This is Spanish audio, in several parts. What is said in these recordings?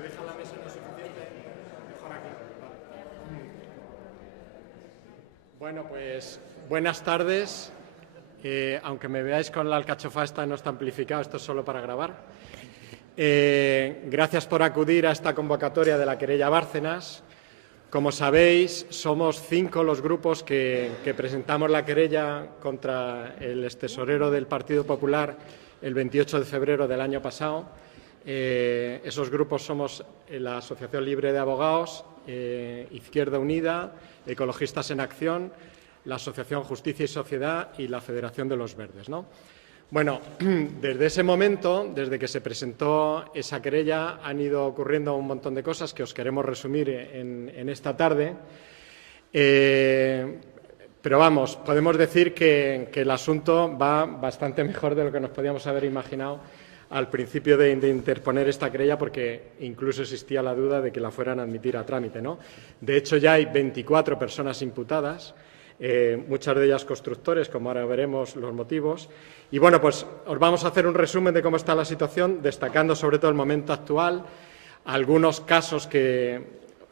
deja la mesa no es suficiente, mejor aquí. Bueno, pues buenas tardes. Aunque me veáis con la alcachofa esta no está amplificado, esto es solo para grabar. Gracias por acudir a esta convocatoria de la querella Bárcenas. Como sabéis, somos 5 los grupos que presentamos la querella contra el extesorero del Partido Popular el 28 de febrero del año pasado. Esos grupos somos la Asociación Libre de Abogados, Izquierda Unida, Ecologistas en Acción, la Asociación Justicia y Sociedad y la Federación de los Verdes, ¿no? Bueno, desde ese momento, desde que se presentó esa querella, han ido ocurriendo un montón de cosas que os queremos resumir en esta tarde. Pero vamos, podemos decir que el asunto va bastante mejor de lo que nos podíamos haber imaginado al principio de interponer esta querella, porque incluso existía la duda de que la fueran a admitir a trámite, ¿no? De hecho, ya hay 24 personas imputadas, muchas de ellas constructores, como ahora veremos los motivos. Y bueno, pues os vamos a hacer un resumen de cómo está la situación, destacando sobre todo el momento actual, algunos casos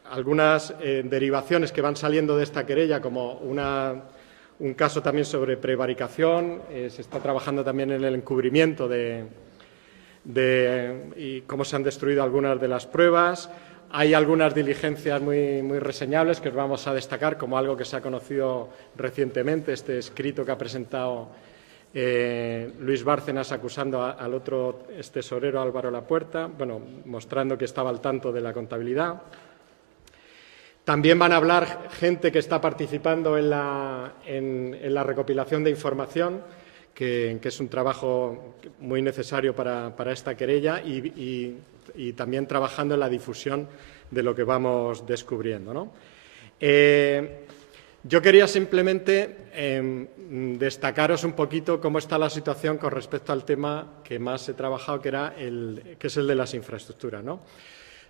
algunas derivaciones que van saliendo de esta querella, como un caso también sobre prevaricación. Se está trabajando también en el encubrimiento y cómo se han destruido algunas de las pruebas. Hay algunas diligencias muy reseñables que os vamos a destacar, como algo que se ha conocido recientemente, este escrito que ha presentado Luis Bárcenas acusando al otro tesorero Álvaro Lapuerta, bueno, mostrando que estaba al tanto de la contabilidad. También van a hablar gente que está participando en la recopilación de información, que es un trabajo muy necesario para esta querella, y también trabajando en la difusión de lo que vamos descubriendo, ¿no? Yo quería simplemente destacaros un poquito cómo está la situación con respecto al tema que más he trabajado, que es el de las infraestructuras, ¿no?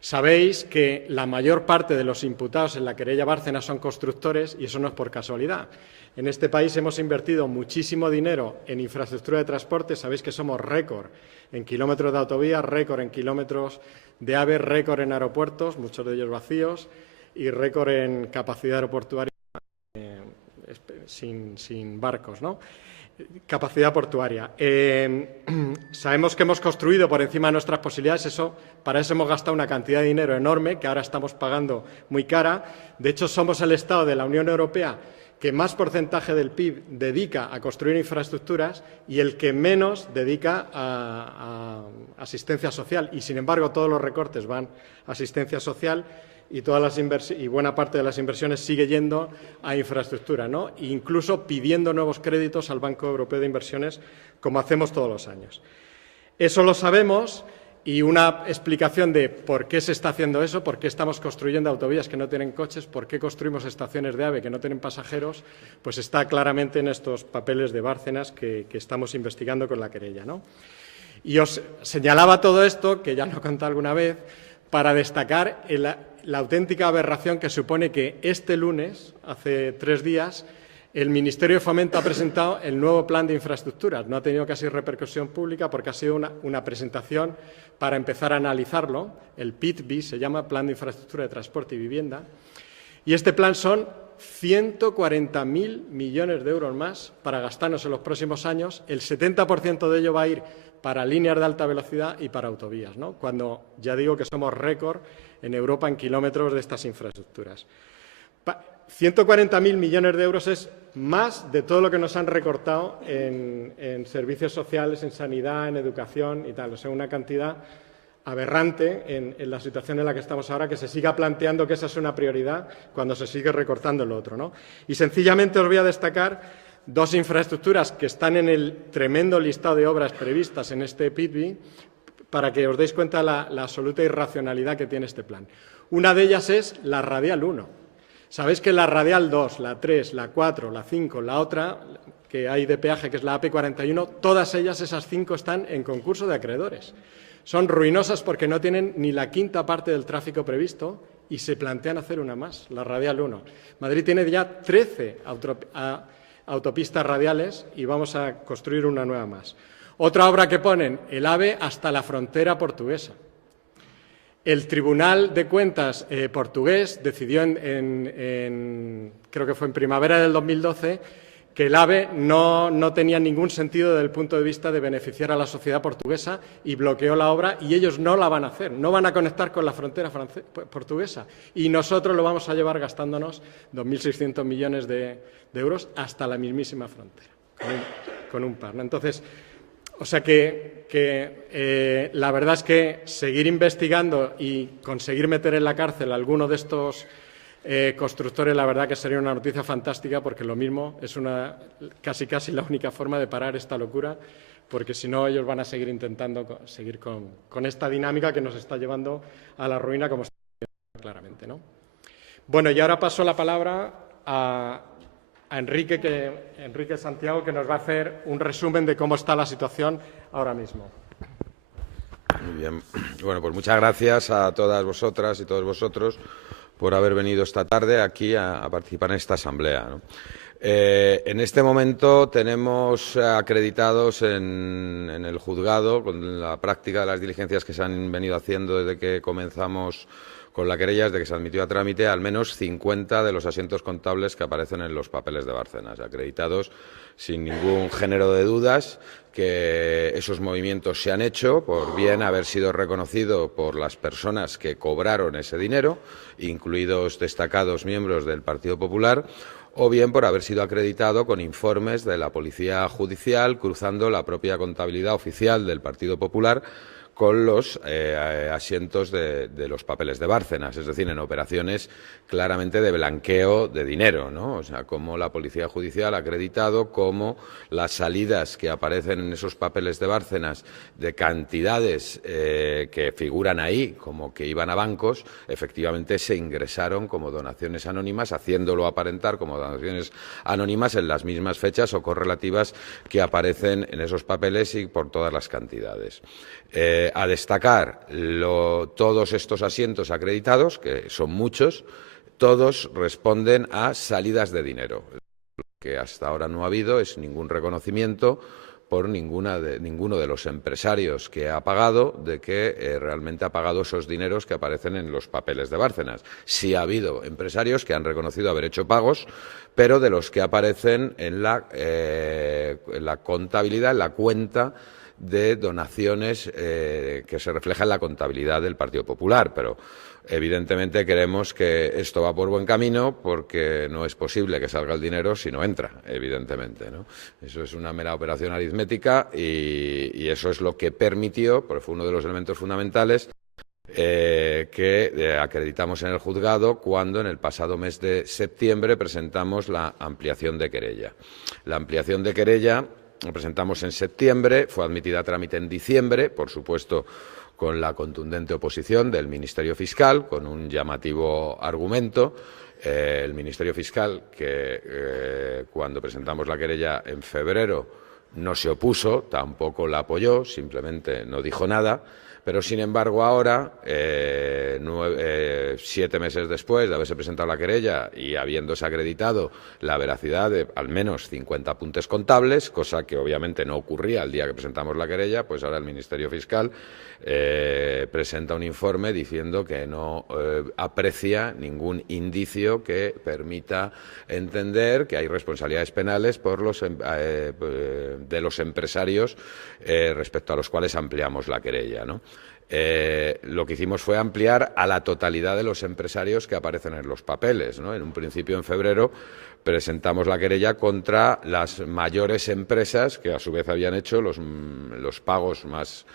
Sabéis que la mayor parte de los imputados en la querella Bárcenas son constructores, y eso no es por casualidad. En este país hemos invertido muchísimo dinero en infraestructura de transporte. Sabéis que somos récord en kilómetros de autovías, récord en kilómetros de AVE, récord en aeropuertos, muchos de ellos vacíos, y récord en capacidad aeroportuaria sin barcos, ¿no? Capacidad portuaria. Sabemos que hemos construido por encima de nuestras posibilidades. Para eso hemos gastado una cantidad de dinero enorme que ahora estamos pagando muy cara. De hecho, somos el Estado de la Unión Europea que más porcentaje del PIB dedica a construir infraestructuras y el que menos dedica a asistencia social. Y, sin embargo, todos los recortes van a asistencia social y buena parte de las inversiones sigue yendo a infraestructura, ¿no? E incluso pidiendo nuevos créditos al Banco Europeo de Inversiones, como hacemos todos los años. Eso lo sabemos. Y una explicación de por qué se está haciendo eso, por qué estamos construyendo autovías que no tienen coches, por qué construimos estaciones de AVE que no tienen pasajeros, pues está claramente en estos papeles de Bárcenas que estamos investigando con la querella, ¿no? Y os señalaba todo esto, que ya lo he contado alguna vez, para destacar la auténtica aberración que supone que este lunes, hace 3 días, el Ministerio de Fomento ha presentado el nuevo plan de infraestructuras. No ha tenido casi repercusión pública porque ha sido una presentación para empezar a analizarlo. El PITBI se llama Plan de Infraestructura de Transporte y Vivienda. Y este plan son 140.000 millones de euros más para gastarnos en los próximos años. El 70% de ello va a ir para líneas de alta velocidad y para autovías, ¿no? Cuando ya digo que somos récord en Europa en kilómetros de estas infraestructuras. 140.000 millones de euros es más de todo lo que nos han recortado en servicios sociales, en sanidad, en educación y tal. O sea, una cantidad aberrante en la situación en la que estamos ahora, que se siga planteando que esa es una prioridad cuando se sigue recortando lo otro, ¿no? Y sencillamente os voy a destacar 2 infraestructuras que están en el tremendo listado de obras previstas en este PITBI para que os deis cuenta la absoluta irracionalidad que tiene este plan. Una de ellas es la Radial 1. Sabéis que la Radial 2, la 3, la 4, la 5, la otra que hay de peaje, que es la AP41, todas ellas, esas 5, están en concurso de acreedores. Son ruinosas porque no tienen ni la quinta parte del tráfico previsto y se plantean hacer una más, la Radial 1. Madrid tiene ya 13 autopistas radiales y vamos a construir una nueva más. Otra obra que ponen, el AVE hasta la frontera portuguesa. El Tribunal de Cuentas portugués decidió, creo que fue en primavera del 2012, que el AVE no tenía ningún sentido desde el punto de vista de beneficiar a la sociedad portuguesa y bloqueó la obra, y ellos no la van a hacer, no van a conectar con la frontera portuguesa, y nosotros lo vamos a llevar gastándonos 2.600 millones de euros hasta la mismísima frontera, con un par, ¿no? Entonces, o sea que la verdad es que seguir investigando y conseguir meter en la cárcel a alguno de estos constructores, la verdad que sería una noticia fantástica, porque lo mismo es casi la única forma de parar esta locura, porque si no ellos van a seguir intentando seguir con esta dinámica que nos está llevando a la ruina, como está claramente, ¿no? Bueno, y ahora paso la palabra a Enrique Santiago, que nos va a hacer un resumen de cómo está la situación ahora mismo. Muy bien. Bueno, pues muchas gracias a todas vosotras y todos vosotros por haber venido esta tarde aquí a participar en esta asamblea, ¿no? En este momento tenemos acreditados en el juzgado, con la práctica de las diligencias que se han venido haciendo desde que comenzamos con la querella, desde que se admitió a trámite, al menos 50 de los asientos contables que aparecen en los papeles de Bárcenas, acreditados sin ningún género de dudas que esos movimientos se han hecho por bien haber sido reconocido por las personas que cobraron ese dinero, incluidos destacados miembros del Partido Popular, o bien por haber sido acreditado con informes de la Policía Judicial, cruzando la propia contabilidad oficial del Partido Popular con los asientos de los papeles de Bárcenas, es decir, en operaciones claramente de blanqueo de dinero, ¿no? O sea, como la Policía Judicial ha acreditado cómo las salidas que aparecen en esos papeles de Bárcenas de cantidades que figuran ahí como que iban a bancos, efectivamente se ingresaron como donaciones anónimas, haciéndolo aparentar como donaciones anónimas en las mismas fechas o correlativas que aparecen en esos papeles y por todas las cantidades. A destacar todos estos asientos acreditados, que son muchos, todos responden a salidas de dinero. Lo que hasta ahora no ha habido es ningún reconocimiento por ninguno de los empresarios que ha pagado de que realmente ha pagado esos dineros que aparecen en los papeles de Bárcenas. Sí ha habido empresarios que han reconocido haber hecho pagos, pero de los que aparecen en la contabilidad, en la cuenta de donaciones que se refleja en la contabilidad del Partido Popular, pero evidentemente creemos que esto va por buen camino, porque no es posible que salga el dinero si no entra, evidentemente, ¿no? Eso es una mera operación aritmética y eso es lo que permitió, porque fue uno de los elementos fundamentales que acreditamos en el juzgado cuando en el pasado mes de septiembre presentamos la ampliación de querella. La ampliación de querella la presentamos en septiembre, fue admitida a trámite en diciembre, por supuesto con la contundente oposición del Ministerio Fiscal, con un llamativo argumento. El Ministerio Fiscal, que cuando presentamos la querella en febrero no se opuso, tampoco la apoyó, simplemente no dijo nada. Pero, sin embargo, ahora, 7 meses después de haberse presentado la querella y habiéndose acreditado la veracidad de al menos 50 apuntes contables, cosa que obviamente no ocurría el día que presentamos la querella, pues ahora el Ministerio Fiscal presenta un informe diciendo que no aprecia ningún indicio que permita entender que hay responsabilidades penales de los empresarios respecto a los cuales ampliamos la querella, ¿no? Lo que hicimos fue ampliar a la totalidad de los empresarios que aparecen en los papeles, ¿no? En un principio, en febrero, presentamos la querella contra las mayores empresas que a su vez habían hecho los pagos más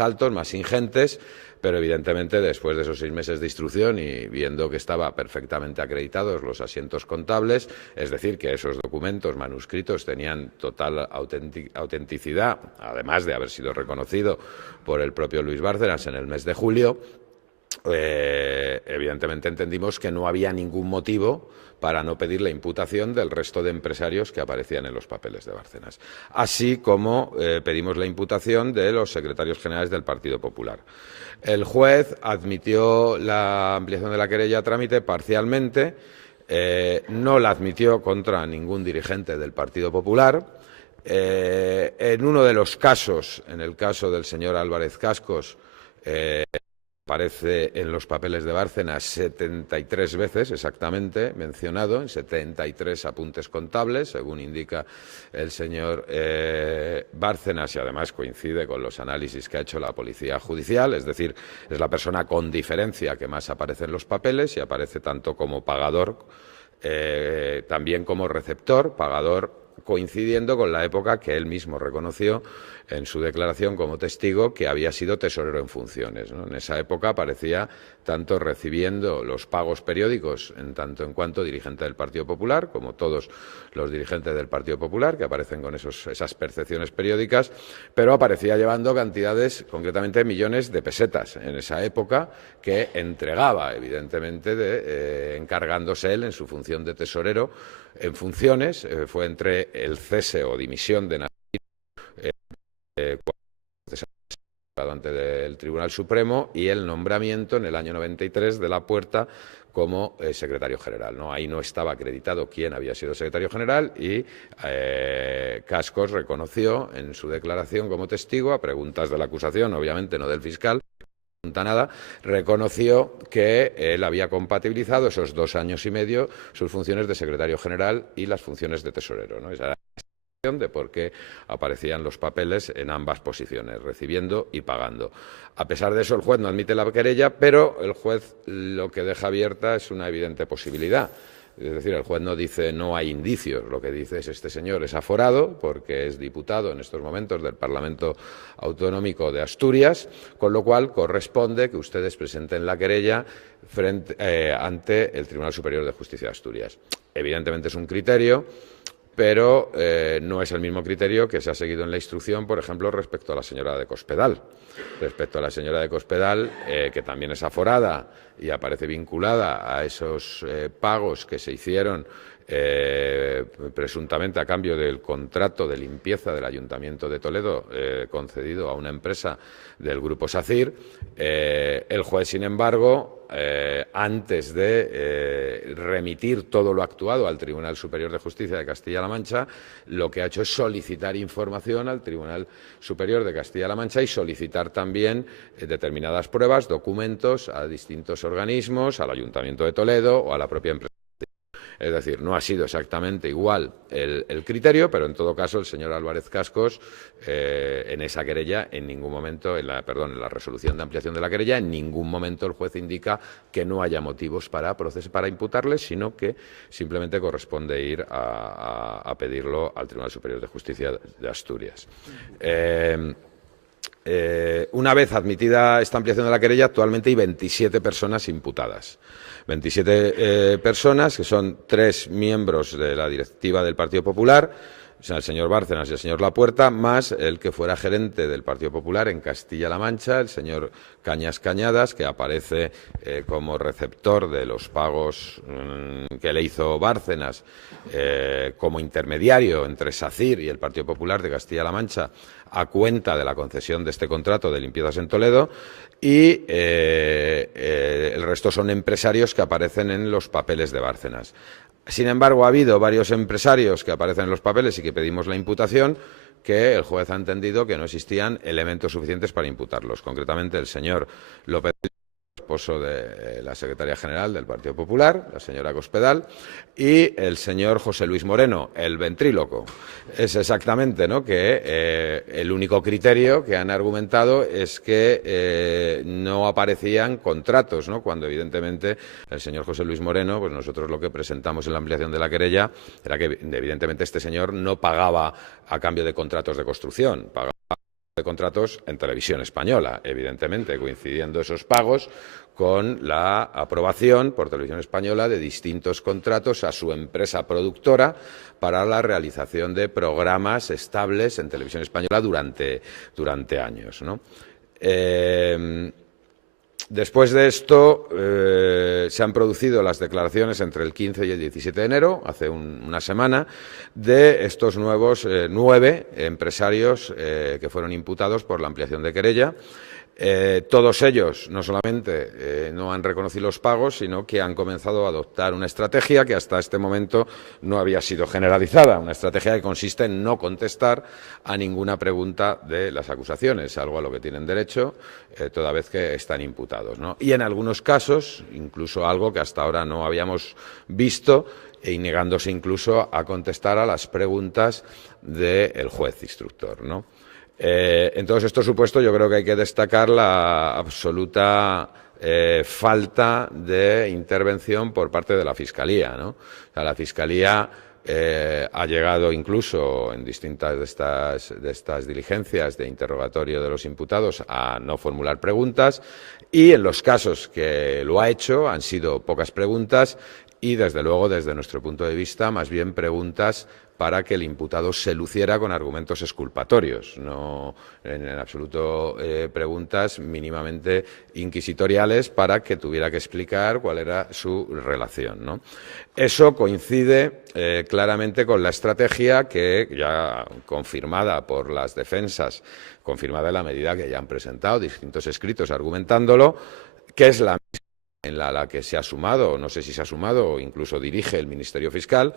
altos, más ingentes, pero evidentemente después de esos 6 meses de instrucción y viendo que estaba perfectamente acreditados los asientos contables, es decir, que esos documentos manuscritos tenían total autenticidad, además de haber sido reconocido por el propio Luis Bárcenas en el mes de julio, evidentemente entendimos que no había ningún motivo para no pedir la imputación del resto de empresarios que aparecían en los papeles de Bárcenas, así como pedimos la imputación de los secretarios generales del Partido Popular. El juez admitió la ampliación de la querella a trámite parcialmente, no la admitió contra ningún dirigente del Partido Popular. En uno de los casos, en el caso del señor Álvarez Cascos, aparece en los papeles de Bárcenas 73 veces exactamente mencionado, en 73 apuntes contables, según indica el señor Bárcenas, y además coincide con los análisis que ha hecho la Policía Judicial, es decir, es la persona con diferencia que más aparece en los papeles y aparece tanto como pagador, también como receptor, pagador, coincidiendo con la época que él mismo reconoció en su declaración como testigo que había sido tesorero en funciones, ¿no? En esa época aparecía tanto recibiendo los pagos periódicos en tanto en cuanto dirigente del Partido Popular, como todos los dirigentes del Partido Popular, que aparecen con esas percepciones periódicas, pero aparecía llevando cantidades, concretamente millones de pesetas en esa época, que entregaba, evidentemente, encargándose él en su función de tesorero en funciones. Fue entre el cese o dimisión de ante el Tribunal Supremo y el nombramiento en el año 93 de La Puerta como secretario general, ¿no? Ahí no estaba acreditado quién había sido secretario general y Cascos reconoció en su declaración como testigo, a preguntas de la acusación, obviamente no del fiscal, nada, reconoció que él había compatibilizado esos 2 años y medio sus funciones de secretario general y las funciones de tesorero, ¿no? Esa era de por qué aparecían los papeles en ambas posiciones, recibiendo y pagando. A pesar de eso, el juez no admite la querella, pero el juez lo que deja abierta es una evidente posibilidad. Es decir, el juez no dice no hay indicios, lo que dice es este señor es aforado porque es diputado en estos momentos del Parlamento Autonómico de Asturias, con lo cual corresponde que ustedes presenten la querella ante el Tribunal Superior de Justicia de Asturias. Evidentemente es un criterio, pero no es el mismo criterio que se ha seguido en la instrucción, por ejemplo, respecto a la señora de Cospedal. Respecto a la señora de Cospedal, que también es aforada y aparece vinculada a esos pagos que se hicieron presuntamente a cambio del contrato de limpieza del Ayuntamiento de Toledo concedido a una empresa del Grupo SACIR, el juez, sin embargo, antes de remitir todo lo actuado al Tribunal Superior de Justicia de Castilla-La Mancha, lo que ha hecho es solicitar información al Tribunal Superior de Castilla-La Mancha y solicitar también determinadas pruebas, documentos a distintos organismos, al Ayuntamiento de Toledo o a la propia empresa. Es decir, no ha sido exactamente igual el criterio, pero en todo caso el señor Álvarez Cascos en esa querella, en ningún momento, en la resolución de ampliación de la querella, en ningún momento el juez indica que no haya motivos para imputarle, sino que simplemente corresponde ir a pedirlo al Tribunal Superior de Justicia de Asturias. Una vez admitida esta ampliación de la querella, actualmente hay 27 personas imputadas. 27 personas, que son 3 miembros de la directiva del Partido Popular, o sea, el señor Bárcenas y el señor Lapuerta, más el que fuera gerente del Partido Popular en Castilla-La Mancha, el señor Cañas Cañadas, que aparece como receptor de los pagos que le hizo Bárcenas como intermediario entre SACIR y el Partido Popular de Castilla-La Mancha a cuenta de la concesión de este contrato de limpiezas en Toledo, y el resto son empresarios que aparecen en los papeles de Bárcenas. Sin embargo, ha habido varios empresarios que aparecen en los papeles y que pedimos la imputación, que el juez ha entendido que no existían elementos suficientes para imputarlos. Concretamente, el señor López, esposo de la secretaria general del Partido Popular, la señora Cospedal, y el señor José Luis Moreno, el ventríloco. Es exactamente, ¿no?, que el único criterio que han argumentado es que no aparecían contratos, ¿no?, cuando evidentemente el señor José Luis Moreno, pues nosotros lo que presentamos en la ampliación de la querella era que evidentemente este señor no pagaba a cambio de contratos de construcción, pagaba de contratos en Televisión Española, evidentemente, coincidiendo esos pagos con la aprobación por Televisión Española de distintos contratos a su empresa productora para la realización de programas estables en Televisión Española durante años, ¿no? Después de esto, se han producido las declaraciones entre el 15 y el 17 de enero, hace una semana, de estos nuevos 9 empresarios que fueron imputados por la ampliación de querella. Todos ellos no solamente no han reconocido los pagos, sino que han comenzado a adoptar una estrategia que hasta este momento no había sido generalizada, una estrategia que consiste en no contestar a ninguna pregunta de las acusaciones, algo a lo que tienen derecho toda vez que están imputados, ¿no? Y en algunos casos, incluso algo que hasta ahora no habíamos visto, y negándose incluso a contestar a las preguntas del juez instructor, ¿no? En todos estos supuestos yo creo que hay que destacar la absoluta falta de intervención por parte de la Fiscalía, ¿no? O sea, la Fiscalía ha llegado incluso en distintas de estas diligencias de interrogatorio de los imputados a no formular preguntas y en los casos que lo ha hecho han sido pocas preguntas y, desde luego, desde nuestro punto de vista, más bien preguntas para que el imputado se luciera con argumentos exculpatorios, no en absoluto preguntas mínimamente inquisitoriales para que tuviera que explicar cuál era su relación, ¿no? Eso coincide claramente con la estrategia que, ya confirmada por las defensas, confirmada en la medida que ya han presentado distintos escritos argumentándolo, que es la misma en la que se ha sumado, no sé si se ha sumado o incluso dirige el Ministerio Fiscal,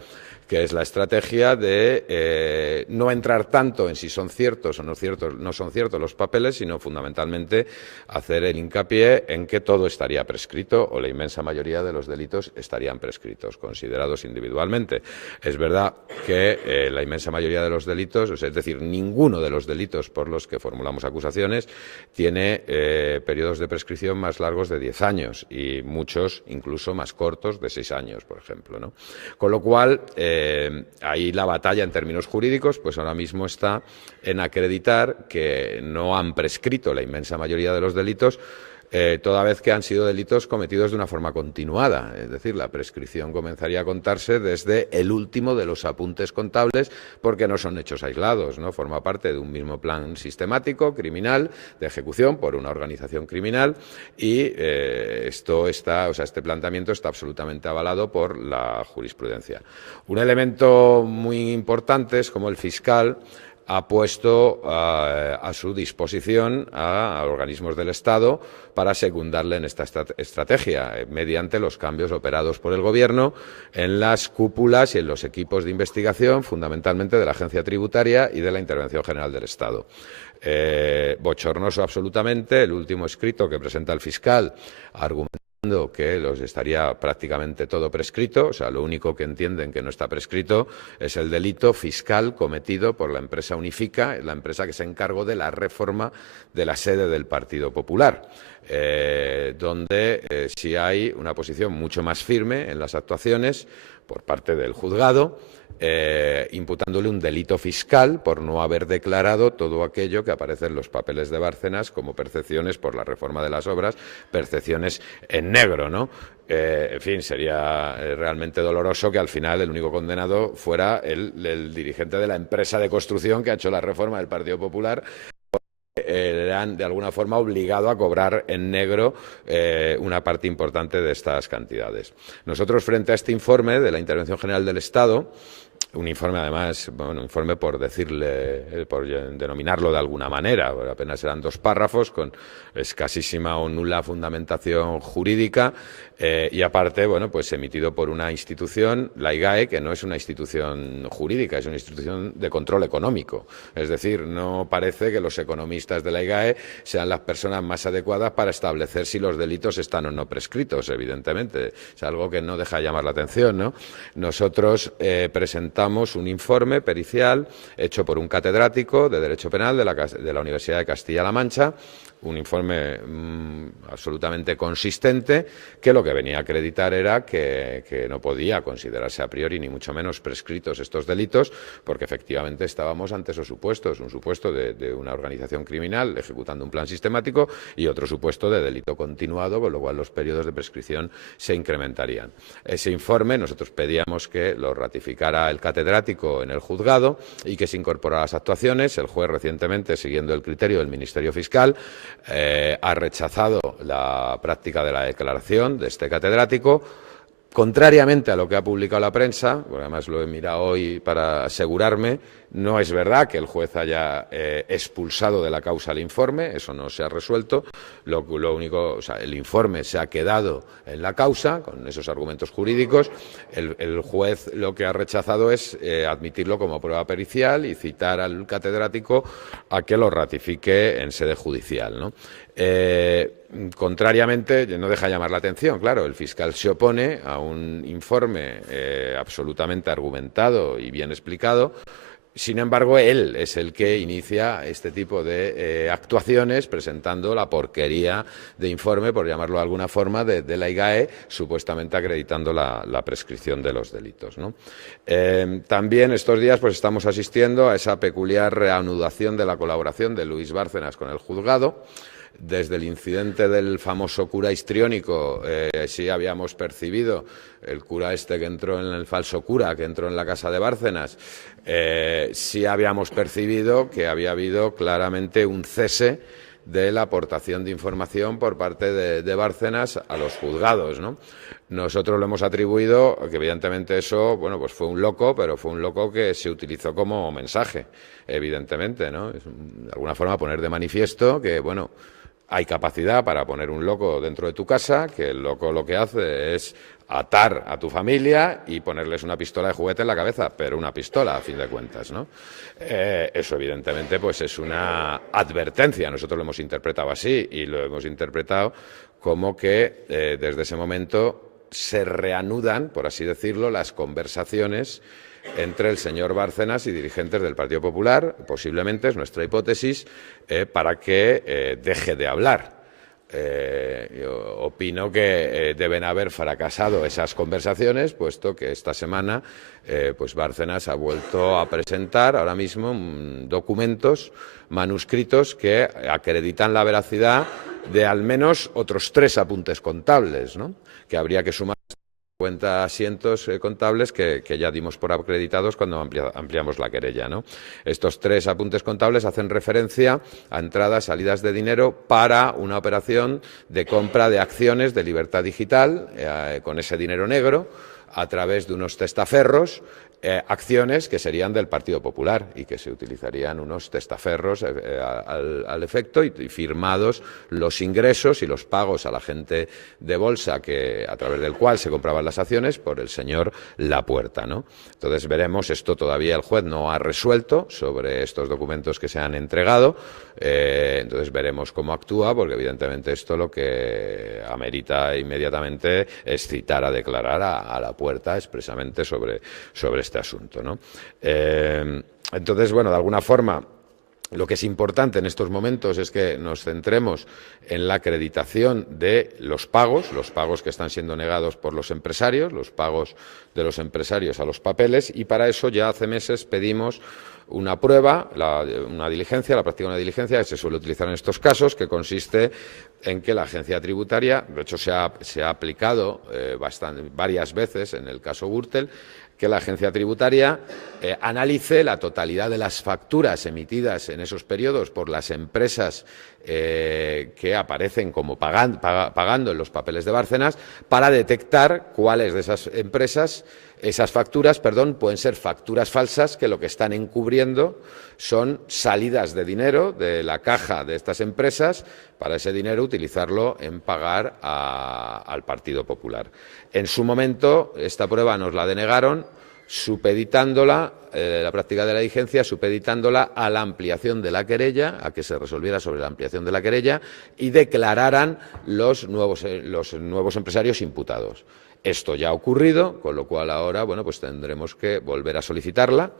que es la estrategia de no entrar tanto en si son ciertos o no son ciertos los papeles, sino fundamentalmente hacer el hincapié en que todo estaría prescrito o la inmensa mayoría de los delitos estarían prescritos, considerados individualmente. Es verdad que la inmensa mayoría de los delitos, es decir, ninguno de los delitos por los que formulamos acusaciones tiene periodos de prescripción más largos de 10 años y muchos incluso más cortos de 6 años, por ejemplo, ¿no? Con lo cual, ahí la batalla en términos jurídicos pues ahora mismo está en acreditar que no han prescrito la inmensa mayoría de los delitos, toda vez que han sido delitos cometidos de una forma continuada. Es decir, la prescripción comenzaría a contarse desde el último de los apuntes contables, porque no son hechos aislados, ¿no? Forma parte de un mismo plan sistemático, criminal, de ejecución por una organización criminal y este planteamiento está absolutamente avalado por la jurisprudencia. Un elemento muy importante es cómo el fiscal ha puesto a su disposición a organismos del Estado para secundarle en esta estrategia, mediante los cambios operados por el Gobierno en las cúpulas y en los equipos de investigación, fundamentalmente de la Agencia Tributaria y de la Intervención General del Estado. Bochornoso absolutamente el último escrito que presenta el fiscal argumentando que los estaría prácticamente todo prescrito, o sea, lo único que entienden que no está prescrito es el delito fiscal cometido por la empresa Unifica, la empresa que se encargó de la reforma de la sede del Partido Popular, donde sí hay una posición mucho más firme en las actuaciones por parte del juzgado, imputándole un delito fiscal por no haber declarado todo aquello que aparece en los papeles de Bárcenas como percepciones por la reforma de las obras, percepciones en negro, ¿no? En fin, sería realmente doloroso que al final el único condenado fuera el dirigente de la empresa de construcción que ha hecho la reforma del Partido Popular. Eran de alguna forma obligados a cobrar en negro una parte importante de estas cantidades. Nosotros, frente a este informe de la Intervención General del Estado, un informe, además, bueno, un informe por denominarlo de alguna manera, apenas eran 2 párrafos con escasísima o nula fundamentación jurídica y aparte, bueno, pues emitido por una institución, la IGAE, que no es una institución jurídica, es una institución de control económico. Es decir, no parece que los economistas de la IGAE sean las personas más adecuadas para establecer si los delitos están o no prescritos, evidentemente. Es algo que no deja de llamar la atención, ¿no? Nosotros presentamos un informe pericial hecho por un catedrático de Derecho Penal de la Universidad de Castilla-La Mancha, un informe absolutamente consistente, que lo que venía a acreditar era que no podía considerarse a priori ni mucho menos prescritos estos delitos, porque efectivamente estábamos ante esos supuestos, un supuesto de una organización criminal ejecutando un plan sistemático y otro supuesto de delito continuado, con lo cual los periodos de prescripción se incrementarían. Ese informe nosotros pedíamos que lo ratificara el catedrático en el juzgado y que se incorporara a las actuaciones. El juez recientemente, siguiendo el criterio del Ministerio Fiscal, ha rechazado la práctica de la declaración de este catedrático, Contrariamente a lo que ha publicado la prensa, porque además lo he mirado hoy para asegurarme, no es verdad que el juez haya expulsado de la causa el informe, eso no se ha resuelto. Lo único, o sea, el informe se ha quedado en la causa con esos argumentos jurídicos. El juez lo que ha rechazado es admitirlo como prueba pericial y citar al catedrático a que lo ratifique en sede judicial, ¿no? Contrariamente, no deja llamar la atención, claro, el fiscal se opone a un informe absolutamente argumentado y bien explicado. Sin embargo, él es el que inicia este tipo de actuaciones presentando la porquería de informe, por llamarlo de alguna forma, de la IGAE, supuestamente acreditando la prescripción de los delitos, ¿no? También estos días pues, estamos asistiendo a esa peculiar reanudación de la colaboración de Luis Bárcenas con el juzgado. Desde el incidente del famoso cura histriónico, sí habíamos percibido el cura este que entró en el falso cura, que entró en la casa de Bárcenas, sí habíamos percibido que había habido claramente un cese de la aportación de información por parte de Bárcenas a los juzgados, ¿no? Nosotros lo hemos atribuido, que evidentemente eso, bueno, pues fue un loco, pero fue un loco que se utilizó como mensaje, evidentemente, ¿no? Es, de alguna forma poner de manifiesto que, bueno, hay capacidad para poner un loco dentro de tu casa, que el loco lo que hace es atar a tu familia y ponerles una pistola de juguete en la cabeza, pero una pistola, a fin de cuentas, ¿no? Eso, evidentemente, pues es una advertencia. Nosotros lo hemos interpretado así y lo hemos interpretado como que desde ese momento se reanudan, por así decirlo, las conversaciones entre el señor Bárcenas y dirigentes del Partido Popular, posiblemente, es nuestra hipótesis, para que deje de hablar. Yo opino que deben haber fracasado esas conversaciones, puesto que esta semana pues Bárcenas ha vuelto a presentar ahora mismo documentos manuscritos que acreditan la veracidad de al menos otros 3 apuntes contables, ¿no? Que habría que sumar 50 asientos contables que ya dimos por acreditados cuando ampliamos la querella, ¿no? Estos 3 apuntes contables hacen referencia a entradas, salidas de dinero para una operación de compra de acciones de Libertad Digital con ese dinero negro a través de unos testaferros, acciones que serían del Partido Popular y que se utilizarían unos testaferros al efecto y firmados los ingresos y los pagos a la gente de bolsa a través del cual se compraban las acciones por el señor Lapuerta, ¿no? Entonces veremos, esto todavía el juez no ha resuelto sobre estos documentos que se han entregado, entonces veremos cómo actúa, porque evidentemente esto lo que amerita inmediatamente es citar a declarar a Lapuerta expresamente sobre este asunto, ¿no? Entonces, bueno, de alguna forma, lo que es importante en estos momentos es que nos centremos en la acreditación de los pagos que están siendo negados por los empresarios, los pagos de los empresarios a los papeles, y para eso ya hace meses pedimos una prueba, una diligencia, la práctica de una diligencia que se suele utilizar en estos casos, que consiste en que la agencia tributaria, de hecho se ha aplicado varias veces en el caso Gürtel, que la agencia tributaria analice la totalidad de las facturas emitidas en esos periodos por las empresas que aparecen como pagando en los papeles de Bárcenas, para detectar cuáles de esas empresas, esas facturas, pueden ser facturas falsas que lo que están encubriendo son salidas de dinero de la caja de estas empresas para ese dinero utilizarlo en pagar al Partido Popular. En su momento, esta prueba nos la denegaron, supeditándola, la práctica de la diligencia, supeditándola a la ampliación de la querella, a que se resolviera sobre la ampliación de la querella y declararan los nuevos empresarios imputados. Esto ya ha ocurrido, con lo cual ahora, bueno, pues tendremos que volver a solicitarla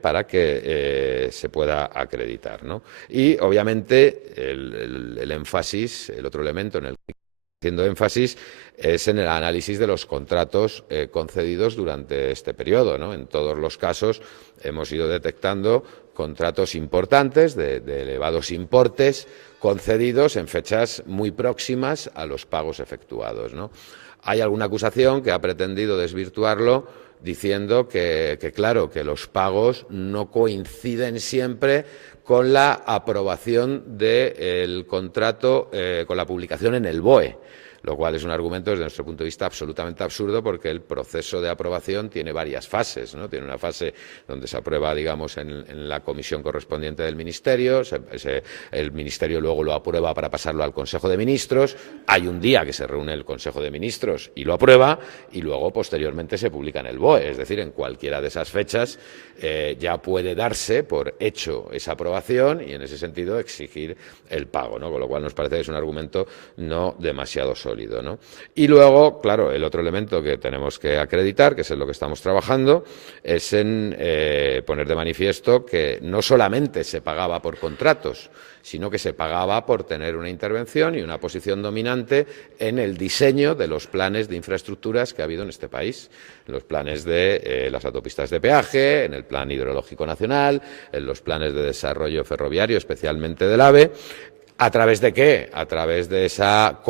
para que se pueda acreditar, ¿no? Y, obviamente, el énfasis, el otro elemento en el que haciendo énfasis es en el análisis de los contratos concedidos durante este periodo, ¿no? En todos los casos hemos ido detectando contratos importantes de elevados importes concedidos en fechas muy próximas a los pagos efectuados, ¿no? Hay alguna acusación que ha pretendido desvirtuarlo diciendo que claro, que los pagos no coinciden siempre con la aprobación del contrato, con la publicación en el BOE. lo cual es un argumento desde nuestro punto de vista absolutamente absurdo, porque el proceso de aprobación tiene varias fases, ¿no? Tiene una fase donde se aprueba, digamos, en la comisión correspondiente del Ministerio, el Ministerio luego lo aprueba para pasarlo al Consejo de Ministros, hay un día que se reúne el Consejo de Ministros y lo aprueba, y luego posteriormente se publica en el BOE, es decir, en cualquiera de esas fechas ya puede darse por hecho esa aprobación y en ese sentido exigir el pago, ¿no? Con lo cual nos parece que es un argumento no demasiado sólido, ¿no? Y luego, claro, el otro elemento que tenemos que acreditar, que es en lo que estamos trabajando, es en poner de manifiesto que no solamente se pagaba por contratos, sino que se pagaba por tener una intervención y una posición dominante en el diseño de los planes de infraestructuras que ha habido en este país, en los planes de las autopistas de peaje, en el Plan Hidrológico Nacional, en los planes de desarrollo ferroviario, especialmente del AVE. ¿A través de qué? A través de esa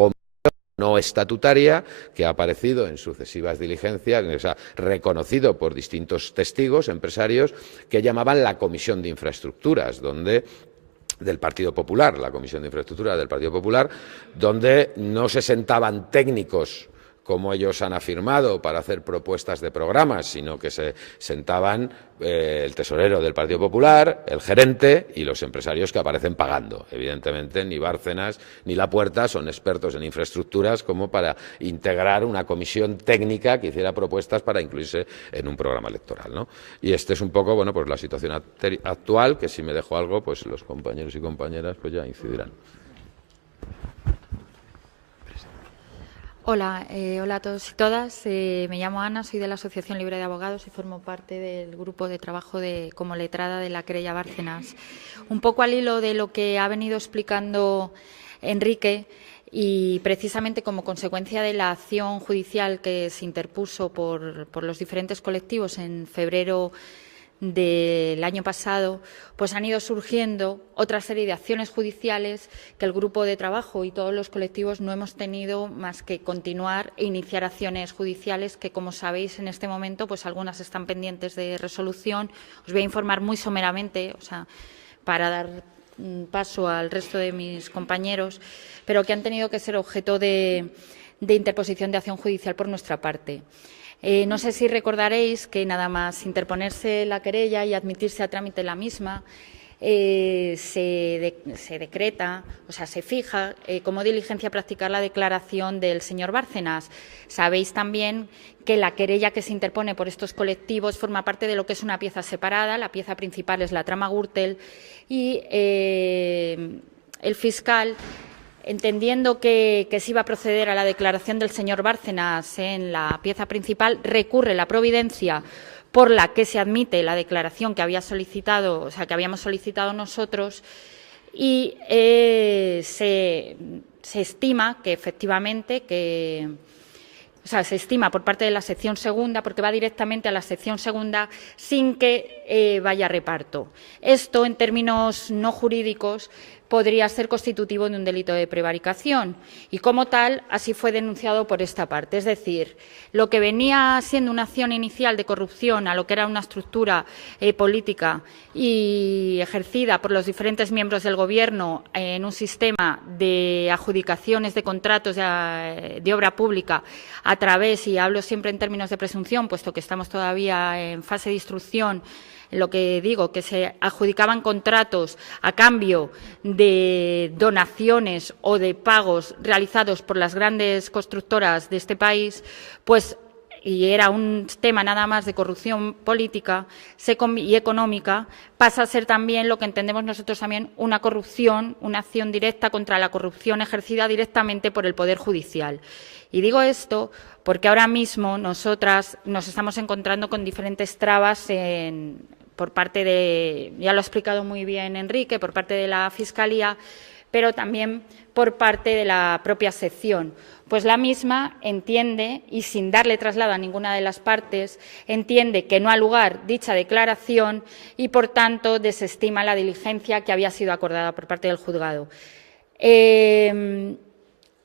no estatutaria que ha aparecido en sucesivas diligencias, o sea, reconocido por distintos testigos, empresarios, que llamaban la Comisión de Infraestructuras, del Partido Popular, la Comisión de Infraestructura del Partido Popular, donde no se sentaban técnicos, como ellos han afirmado, para hacer propuestas de programas, sino que se sentaban el tesorero del Partido Popular, el gerente y los empresarios que aparecen pagando. Evidentemente, ni Bárcenas ni La Puerta son expertos en infraestructuras como para integrar una comisión técnica que hiciera propuestas para incluirse en un programa electoral, ¿no? Y este es un poco, bueno, pues la situación actual, que si me dejo algo, pues los compañeros y compañeras pues ya incidirán. Hola, hola a todos y todas. Me llamo Ana, soy de la Asociación Libre de Abogados y formo parte del grupo de trabajo como letrada de la querella Bárcenas. Un poco al hilo de lo que ha venido explicando Enrique y precisamente como consecuencia de la acción judicial que se interpuso por los diferentes colectivos en febrero del año pasado, pues han ido surgiendo otra serie de acciones judiciales que el grupo de trabajo y todos los colectivos no hemos tenido más que continuar e iniciar acciones judiciales que, como sabéis, en este momento, pues algunas están pendientes de resolución. Os voy a informar muy someramente, o sea, para dar paso al resto de mis compañeros, pero que han tenido que ser objeto de interposición de acción judicial por nuestra parte. No sé si recordaréis que nada más interponerse la querella y admitirse a trámite la misma, se decreta, o sea, se fija como diligencia practicar la declaración del señor Bárcenas. Sabéis también que la querella que se interpone por estos colectivos forma parte de lo que es una pieza separada. La pieza principal es la trama Gürtel y el fiscal, entendiendo que se iba a proceder a la declaración del señor Bárcenas en la pieza principal, recurre la providencia por la que se admite la declaración que había solicitado, o sea, que habíamos solicitado nosotros, y se estima que efectivamente se estima por parte de la sección segunda, porque va directamente a la sección segunda sin que vaya a reparto. Esto, en términos no jurídicos, podría ser constitutivo de un delito de prevaricación y, como tal, así fue denunciado por esta parte. Es decir, lo que venía siendo una acción inicial de corrupción a lo que era una estructura política y ejercida por los diferentes miembros del Gobierno en un sistema de adjudicaciones de contratos de obra pública a través, y hablo siempre en términos de presunción, puesto que estamos todavía en fase de instrucción, lo que digo, que se adjudicaban contratos a cambio de donaciones o de pagos realizados por las grandes constructoras de este país, pues, y era un tema nada más de corrupción política y económica, pasa a ser también lo que entendemos nosotros también una corrupción, una acción directa contra la corrupción ejercida directamente por el Poder Judicial. Y digo esto porque ahora mismo nosotras nos estamos encontrando con diferentes trabas por parte de, ya lo ha explicado muy bien Enrique, por parte de la Fiscalía, pero también por parte de la propia sección. Pues la misma entiende, y sin darle traslado a ninguna de las partes, entiende que no ha lugar dicha declaración y, por tanto, desestima la diligencia que había sido acordada por parte del juzgado.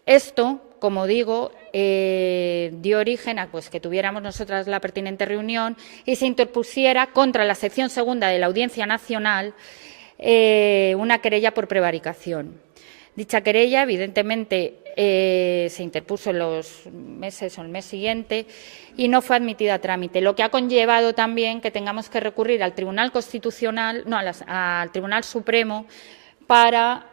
Esto, como digo, dio origen a que tuviéramos nosotras la pertinente reunión y se interpusiera contra la sección segunda de la Audiencia Nacional una querella por prevaricación. Dicha querella, evidentemente, se interpuso en los meses o el mes siguiente y no fue admitida a trámite, lo que ha conllevado también que tengamos que recurrir al Tribunal Constitucional, no, al Tribunal Supremo para,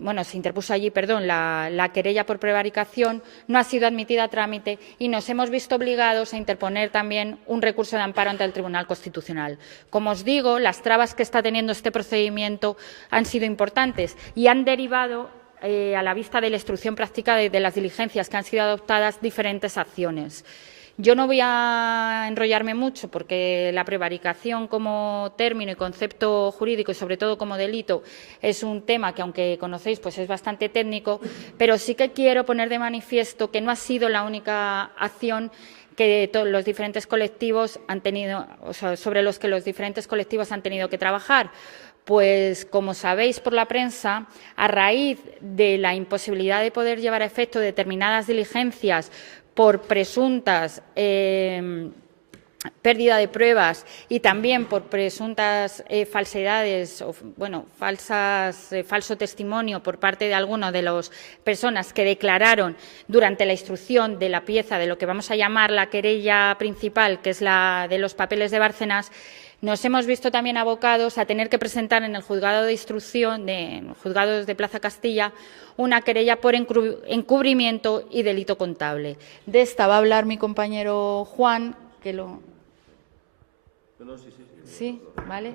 bueno, se interpuso allí, perdón, la querella por prevaricación, no ha sido admitida a trámite y nos hemos visto obligados a interponer también un recurso de amparo ante el Tribunal Constitucional. Como os digo, las trabas que está teniendo este procedimiento han sido importantes y han derivado, a la vista de la instrucción práctica de las diligencias que han sido adoptadas, diferentes acciones. Yo no voy a enrollarme mucho porque la prevaricación como término y concepto jurídico y sobre todo como delito es un tema que, aunque conocéis, pues es bastante técnico, pero sí que quiero poner de manifiesto que no ha sido la única acción que los diferentes colectivos han tenido, o sea, sobre los que los diferentes colectivos han tenido que trabajar. Pues, como sabéis por la prensa, a raíz de la imposibilidad de poder llevar a efecto determinadas diligencias por presuntas pérdida de pruebas y también por presuntas falsedades o, bueno, falso testimonio por parte de algunas de las personas que declararon durante la instrucción de la pieza de lo que vamos a llamar la querella principal, que es la de los papeles de Bárcenas, nos hemos visto también abocados a tener que presentar en el juzgado de instrucción, en los juzgados de Plaza Castilla, una querella por encubrimiento y delito contable. De esta va a hablar mi compañero Juan, que lo... Sí, vale.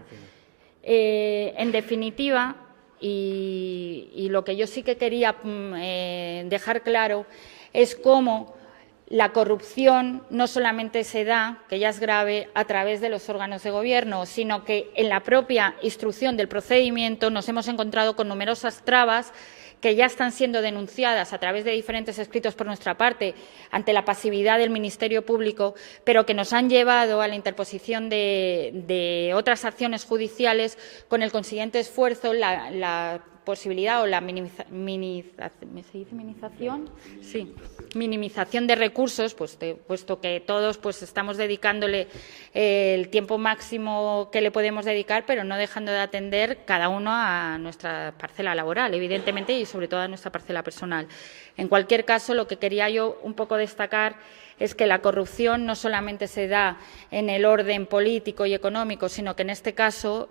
En definitiva, y lo que yo sí que quería dejar claro es cómo la corrupción no solamente se da, que ya es grave, a través de los órganos de gobierno, sino que en la propia instrucción del procedimiento nos hemos encontrado con numerosas trabas que ya están siendo denunciadas a través de diferentes escritos por nuestra parte ante la pasividad del Ministerio Público, pero que nos han llevado a la interposición de otras acciones judiciales con el consiguiente esfuerzo, la posibilidad o la minimización de recursos, puesto que todos estamos dedicándole el tiempo máximo que le podemos dedicar, pero no dejando de atender cada uno a nuestra parcela laboral, evidentemente, y sobre todo a nuestra parcela personal. En cualquier caso, lo que quería yo un poco destacar es que la corrupción no solamente se da en el orden político y económico, sino que en este caso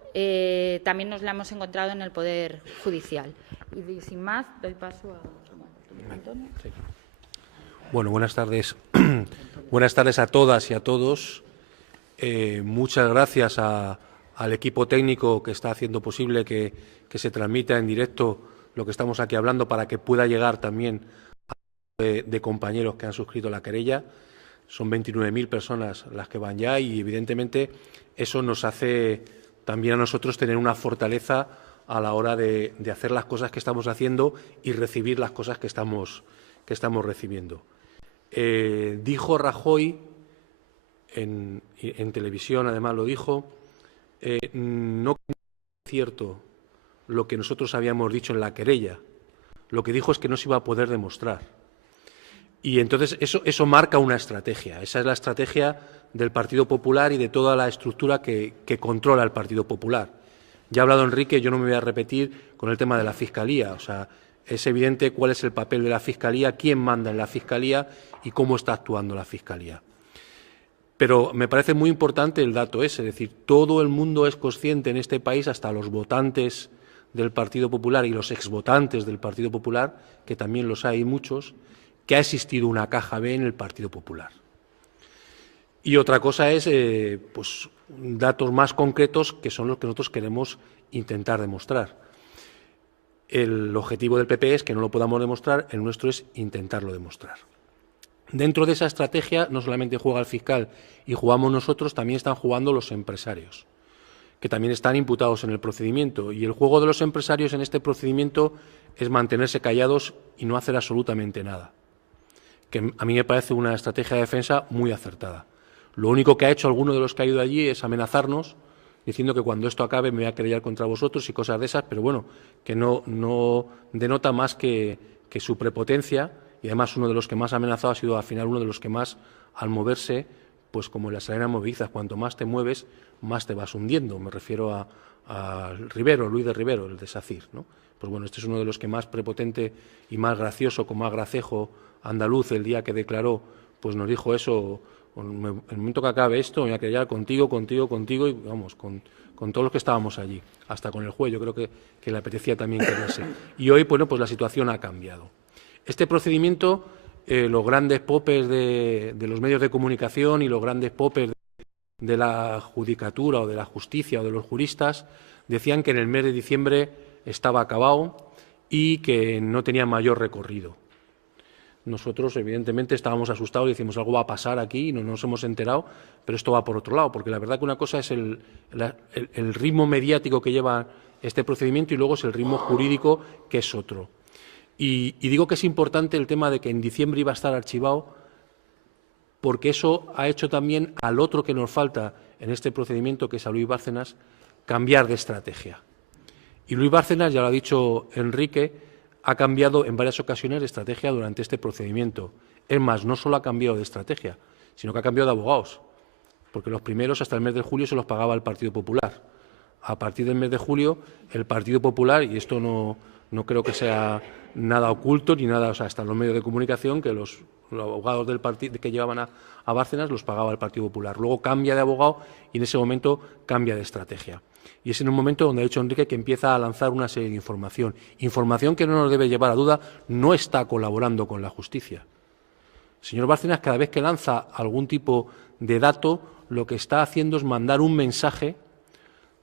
también nos la hemos encontrado en el Poder Judicial. Y sin más, doy paso a Antonio. Sí. Bueno, buenas tardes. Buenas tardes a todas y a todos. Muchas gracias al equipo técnico que está haciendo posible que se transmita en directo lo que estamos aquí hablando para que pueda llegar también a de compañeros que han suscrito la querella. Son 29.000 personas las que van ya y, evidentemente, eso nos hace también a nosotros tener una fortaleza a la hora de hacer las cosas que estamos haciendo y recibir las cosas que estamos recibiendo. Dijo Rajoy, en televisión además lo dijo, no es cierto lo que nosotros habíamos dicho en la querella. Lo que dijo es que no se iba a poder demostrar. Y entonces eso marca una estrategia. Esa es la estrategia del Partido Popular y de toda la estructura que controla el Partido Popular. Ya ha hablado Enrique, yo no me voy a repetir con el tema de la Fiscalía. O sea, es evidente cuál es el papel de la Fiscalía, quién manda en la Fiscalía y cómo está actuando la Fiscalía. Pero me parece muy importante el dato ese, es decir, todo el mundo es consciente en este país, hasta los votantes del Partido Popular y los exvotantes del Partido Popular, que también los hay muchos, que ha existido una caja B en el Partido Popular. Y otra cosa es pues, datos más concretos que son los que nosotros queremos intentar demostrar. El objetivo del PP es que no lo podamos demostrar, el nuestro es intentarlo demostrar. Dentro de esa estrategia no solamente juega el fiscal y jugamos nosotros, también están jugando los empresarios, que también están imputados en el procedimiento. Y el juego de los empresarios en este procedimiento es mantenerse callados y no hacer absolutamente nada, que a mí me parece una estrategia de defensa muy acertada. Lo único que ha hecho alguno de los que ha ido allí es amenazarnos, diciendo que cuando esto acabe me voy a querellar contra vosotros y cosas de esas, pero bueno, que no denota más que su prepotencia, y además uno de los que más ha amenazado ha sido al final uno de los que más, al moverse, pues como en las arenas movedizas, cuanto más te mueves, más te vas hundiendo. Me refiero Rivero, Luis de Rivero, el de SACIR, ¿no? Pues bueno, este es uno de los que más prepotente y más gracioso, con más gracejo andaluz, el día que declaró, pues nos dijo eso: en el momento que acabe esto, me voy a quedar contigo, y vamos, con todos los que estábamos allí, hasta con el juez. Yo creo que le apetecía también quedarse. Y hoy, bueno, pues la situación ha cambiado. Este procedimiento, los grandes popes de los medios de comunicación y los grandes popes de la judicatura o de la justicia o de los juristas decían que en el mes de diciembre estaba acabado y que no tenía mayor recorrido. Nosotros, evidentemente, estábamos asustados y decimos: algo va a pasar aquí y no nos hemos enterado, pero esto va por otro lado, porque la verdad que una cosa es el ritmo mediático que lleva este procedimiento y luego es el ritmo jurídico, que es otro. Y digo que es importante el tema de que en diciembre iba a estar archivado, porque eso ha hecho también al otro que nos falta en este procedimiento, que es a Luis Bárcenas, cambiar de estrategia. Y Luis Bárcenas, ya lo ha dicho Enrique, ha cambiado en varias ocasiones de estrategia durante este procedimiento. Es más, no solo ha cambiado de estrategia, sino que ha cambiado de abogados, porque los primeros hasta el mes de julio se los pagaba el Partido Popular. A partir del mes de julio, el Partido Popular, y esto no creo que sea nada oculto ni nada, o sea, hasta en los medios de comunicación, que los abogados del partido que llevaban a Bárcenas los pagaba el Partido Popular. Luego cambia de abogado y en ese momento cambia de estrategia. Y es en un momento donde ha dicho Enrique que empieza a lanzar una serie de información que no nos debe llevar a duda, no está colaborando con la justicia. El señor Bárcenas, cada vez que lanza algún tipo de dato, lo que está haciendo es mandar un mensaje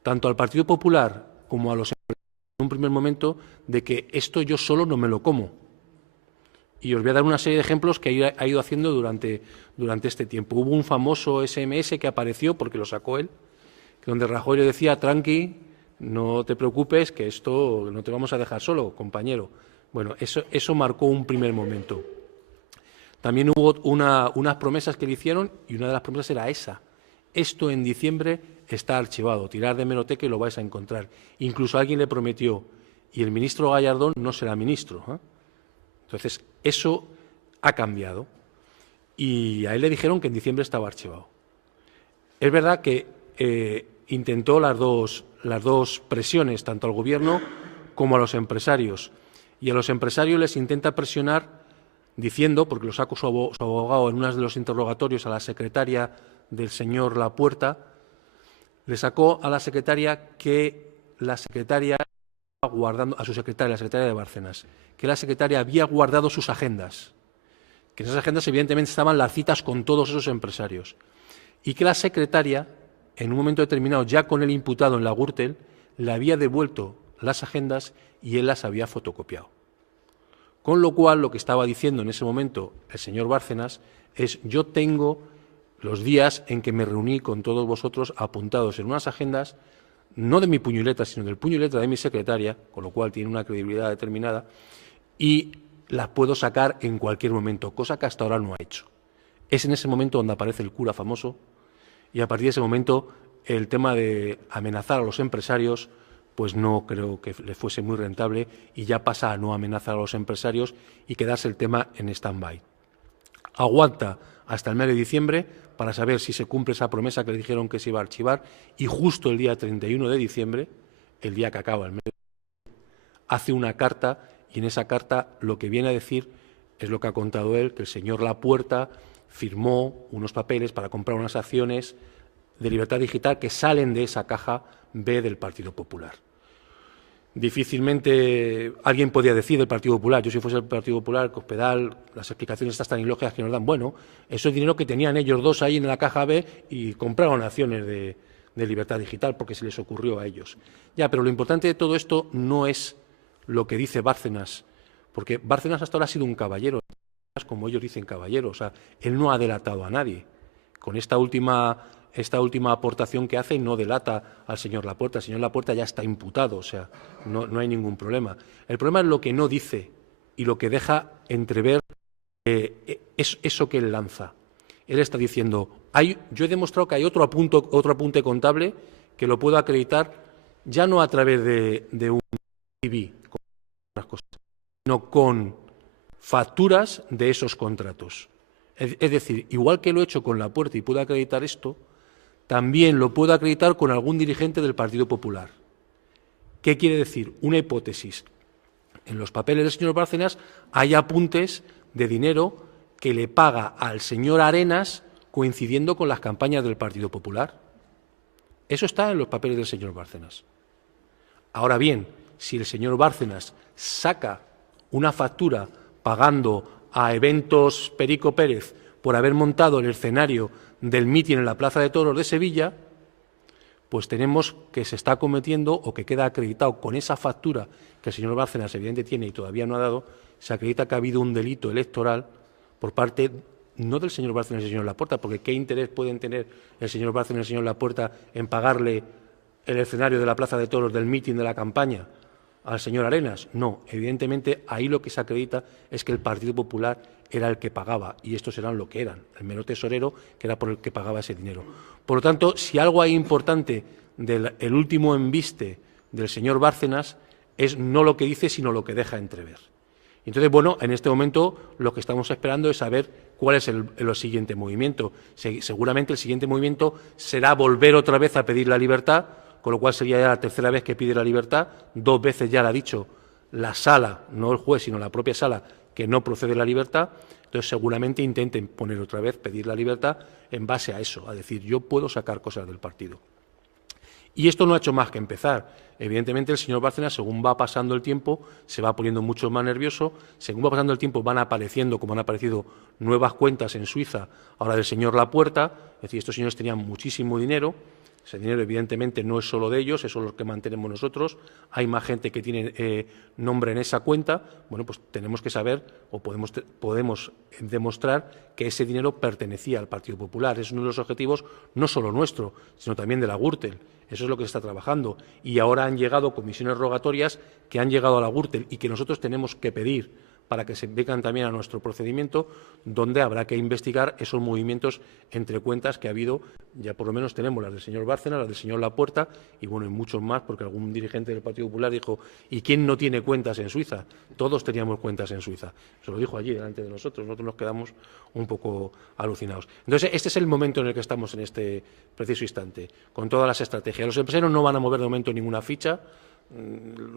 tanto al Partido Popular como a los empresarios en un primer momento de que esto yo solo no me lo como. Y os voy a dar una serie de ejemplos que ha ido haciendo durante este tiempo. Hubo un famoso SMS que apareció, porque lo sacó él, donde Rajoy le decía: tranqui, no te preocupes, que esto no te vamos a dejar solo, compañero. Bueno, eso marcó un primer momento. También hubo unas promesas que le hicieron, y una de las promesas era esa: esto en diciembre está archivado, tirad de hemeroteca y lo vais a encontrar. Incluso alguien le prometió: y el ministro Gallardón no será ministro, ¿eh? Entonces, eso ha cambiado. Y a él le dijeron que en diciembre estaba archivado. Es verdad que intentó las dos presiones, tanto al Gobierno como a los empresarios. Y a los empresarios les intenta presionar diciendo, porque lo sacó su abogado en uno de los interrogatorios a la secretaria del señor Lapuerta, le sacó a la secretaria que la secretaria guardando a su secretaria, la secretaria de Bárcenas, que la secretaria había guardado sus agendas, que en esas agendas evidentemente estaban las citas con todos esos empresarios, y que la secretaria, en un momento determinado, ya con el imputado en la Gürtel, le había devuelto las agendas y él las había fotocopiado. Con lo cual, lo que estaba diciendo en ese momento el señor Bárcenas es: yo tengo los días en que me reuní con todos vosotros apuntados en unas agendas, no de mi puño y letra, sino del puño y letra de mi secretaria, con lo cual tiene una credibilidad determinada, y las puedo sacar en cualquier momento, cosa que hasta ahora no ha hecho. Es en ese momento donde aparece el cura famoso, y a partir de ese momento el tema de amenazar a los empresarios pues no creo que le fuese muy rentable, y ya pasa a no amenazar a los empresarios y quedarse el tema en stand-by. Aguanta hasta el mes de diciembre para saber si se cumple esa promesa que le dijeron que se iba a archivar, y justo el día 31 de diciembre, el día que acaba el mes, hace una carta, y en esa carta lo que viene a decir es lo que ha contado él, que el señor Lapuerta firmó unos papeles para comprar unas acciones de Libertad Digital que salen de esa caja B del Partido Popular. Difícilmente alguien podía decir del Partido Popular: yo si fuese el Partido Popular, Cospedal, las explicaciones estas tan ilógicas que nos dan, bueno, eso es dinero que tenían ellos dos ahí en la caja B y compraron acciones de Libertad Digital porque se les ocurrió a ellos. Ya, pero lo importante de todo esto no es lo que dice Bárcenas, porque Bárcenas hasta ahora ha sido un caballero, como ellos dicen caballero, o sea, él no ha delatado a nadie. Con esta última aportación que hace no delata al señor Lapuerta. El señor Lapuerta ya está imputado, o sea, no hay ningún problema. El problema es lo que no dice y lo que deja entrever es eso que él lanza. Él está diciendo: yo he demostrado que hay otro apunte contable que lo puedo acreditar ya no a través de un CV, sino con facturas de esos contratos. Es decir, igual que lo he hecho con Lapuerta y puedo acreditar esto, también lo puedo acreditar con algún dirigente del Partido Popular. ¿Qué quiere decir? Una hipótesis. En los papeles del señor Bárcenas hay apuntes de dinero que le paga al señor Arenas coincidiendo con las campañas del Partido Popular. Eso está en los papeles del señor Bárcenas. Ahora bien, si el señor Bárcenas saca una factura pagando a Eventos Perico Pérez por haber montado el escenario del mitin en la Plaza de Toros de Sevilla, pues tenemos que se está cometiendo o que queda acreditado con esa factura que el señor Bárcenas evidentemente tiene y todavía no ha dado, se acredita que ha habido un delito electoral por parte no del señor Bárcenas y el señor Laporta, porque ¿qué interés pueden tener el señor Bárcenas y el señor Laporta en pagarle el escenario de la Plaza de Toros del mitin de la campaña al señor Arenas? No, evidentemente ahí lo que se acredita es que el Partido Popular era el que pagaba y estos eran lo que eran, el mero tesorero que era por el que pagaba ese dinero. Por lo tanto, si algo hay importante del último embiste del señor Bárcenas es no lo que dice, sino lo que deja entrever. Entonces, bueno, en este momento lo que estamos esperando es saber cuál es el siguiente movimiento. Seguramente el siguiente movimiento será volver otra vez a pedir la libertad, con lo cual sería ya la tercera vez que pide la libertad. 2 veces ya la ha dicho la sala, no el juez, sino la propia sala, que no procede la libertad. Entonces, seguramente intenten poner otra vez, pedir la libertad en base a eso, a decir, yo puedo sacar cosas del partido. Y esto no ha hecho más que empezar. Evidentemente, el señor Bárcenas, según va pasando el tiempo, se va poniendo mucho más nervioso. Según va pasando el tiempo, van apareciendo, como han aparecido, nuevas cuentas en Suiza, ahora del señor Lapuerta. Es decir, estos señores tenían muchísimo dinero. Ese dinero, evidentemente, no es solo de ellos, eso es lo que mantenemos nosotros. Hay más gente que tiene nombre en esa cuenta. Bueno, pues tenemos que saber o podemos demostrar que ese dinero pertenecía al Partido Popular. Es uno de los objetivos no solo nuestro, sino también de la Gürtel. Eso es lo que se está trabajando. Y ahora han llegado comisiones rogatorias que han llegado a la Gürtel y que nosotros tenemos que pedir para que se vengan también a nuestro procedimiento, donde habrá que investigar esos movimientos entre cuentas que ha habido. Ya por lo menos tenemos las del señor Bárcenas, las del señor Lapuerta y, bueno, y muchos más, porque algún dirigente del Partido Popular dijo, ¿y quién no tiene cuentas en Suiza? Todos teníamos cuentas en Suiza. Se lo dijo allí delante de nosotros. Nosotros nos quedamos un poco alucinados. Entonces, este es el momento en el que estamos en este preciso instante, con todas las estrategias. Los empresarios no van a mover de momento ninguna ficha.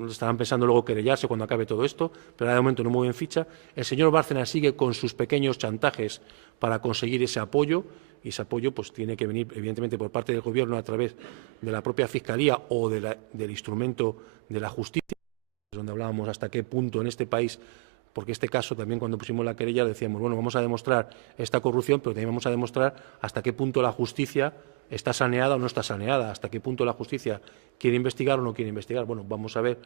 Estarán pensando luego querellarse cuando acabe todo esto, pero de momento no mueven ficha. El señor Bárcenas sigue con sus pequeños chantajes para conseguir ese apoyo, y ese apoyo pues tiene que venir evidentemente por parte del Gobierno a través de la propia Fiscalía o del instrumento de la justicia, donde hablábamos hasta qué punto en este país, porque este caso también cuando pusimos la querella decíamos, bueno, vamos a demostrar esta corrupción, pero también vamos a demostrar hasta qué punto la justicia está saneada o no está saneada, hasta qué punto la justicia quiere investigar o no quiere investigar. Bueno, vamos a ver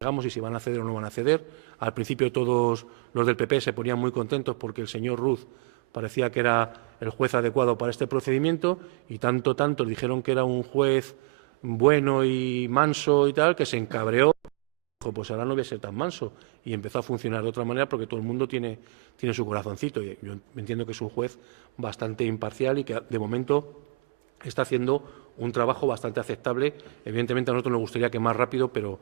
y si van a ceder o no van a ceder. Al principio todos los del PP se ponían muy contentos porque el señor Ruz parecía que era el juez adecuado para este procedimiento y tanto dijeron que era un juez bueno y manso y tal, que se encabreó. Dijo, pues ahora no voy a ser tan manso, y empezó a funcionar de otra manera porque todo el mundo tiene su corazoncito. Y yo entiendo que es un juez bastante imparcial y que de momento está haciendo un trabajo bastante aceptable. Evidentemente a nosotros nos gustaría que más rápido, pero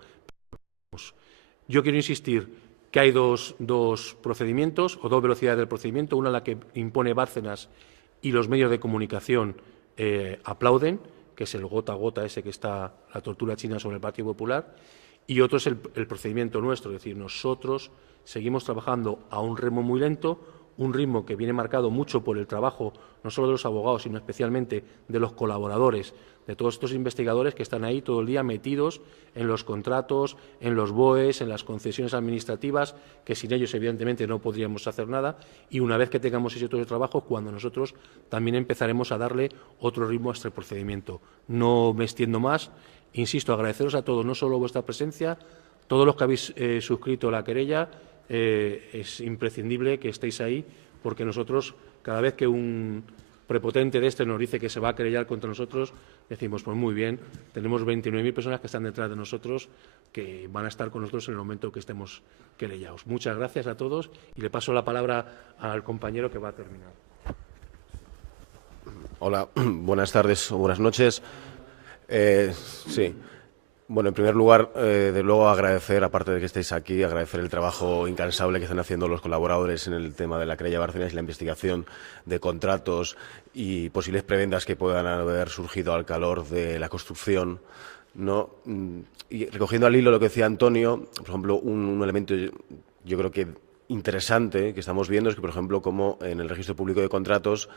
yo quiero insistir que hay dos procedimientos o 2 velocidades del procedimiento, una la que impone Bárcenas y los medios de comunicación aplauden, que es el gota a gota ese que está la tortura china sobre el Partido Popular, y otro es el procedimiento nuestro, es decir, nosotros seguimos trabajando a un ritmo muy lento, un ritmo que viene marcado mucho por el trabajo no solo de los abogados, sino especialmente de los colaboradores, de todos estos investigadores que están ahí todo el día metidos en los contratos, en los BOEs, en las concesiones administrativas, que sin ellos evidentemente no podríamos hacer nada, y una vez que tengamos hecho todo el trabajo, cuando nosotros también empezaremos a darle otro ritmo a este procedimiento. No me extiendo más, insisto, agradeceros a todos, no solo vuestra presencia, todos los que habéis suscrito la querella. Es imprescindible que estéis ahí, porque nosotros, cada vez que un prepotente de este nos dice que se va a querellar contra nosotros, decimos, pues muy bien, tenemos 29.000 personas que están detrás de nosotros, que van a estar con nosotros en el momento que estemos querellados. Muchas gracias a todos y le paso la palabra al compañero que va a terminar. Hola, buenas tardes o buenas noches. Sí. Bueno, en primer lugar, de luego agradecer, aparte de que estéis aquí, agradecer el trabajo incansable que están haciendo los colaboradores en el tema de la querella Bárcenas y la investigación de contratos y posibles prebendas que puedan haber surgido al calor de la construcción ¿no? Y recogiendo al hilo lo que decía Antonio, por ejemplo, un elemento yo creo que interesante que estamos viendo es que, por ejemplo, como en el registro público de contratos,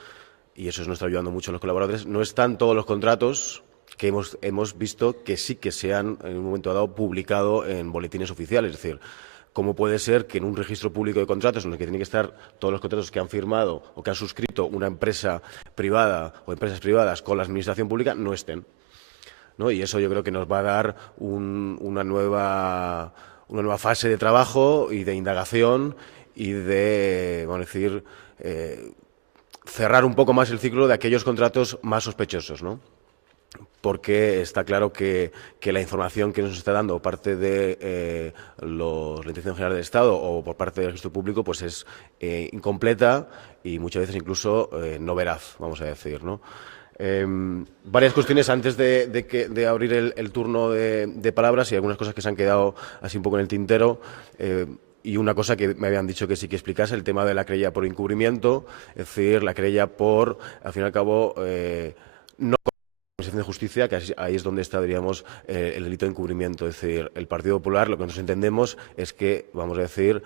y eso nos está ayudando mucho a los colaboradores, no están todos los contratos que hemos visto que sí que se han, en un momento dado, publicado en boletines oficiales. Es decir, ¿cómo puede ser que en un registro público de contratos, en el que tienen que estar todos los contratos que han firmado o que han suscrito una empresa privada o empresas privadas con la administración pública, no estén? ¿No? Y eso yo creo que nos va a dar una nueva fase de trabajo y de indagación y de, vamos a decir, cerrar un poco más el ciclo de aquellos contratos más sospechosos, ¿no? Porque está claro que la información que nos está dando por parte de la Dirección General del Estado o por parte del registro público pues es incompleta y muchas veces incluso no veraz, vamos a decir, ¿no? Varias cuestiones antes de abrir el turno de palabras y algunas cosas que se han quedado así un poco en el tintero. Y una cosa que me habían dicho que sí que explicase, el tema de la querella por encubrimiento, es decir, la querella por, al fin y al cabo, no Administración de Justicia, que ahí es donde está, diríamos, el delito de encubrimiento. Es decir, el Partido Popular, lo que nosotros entendemos es que, vamos a decir,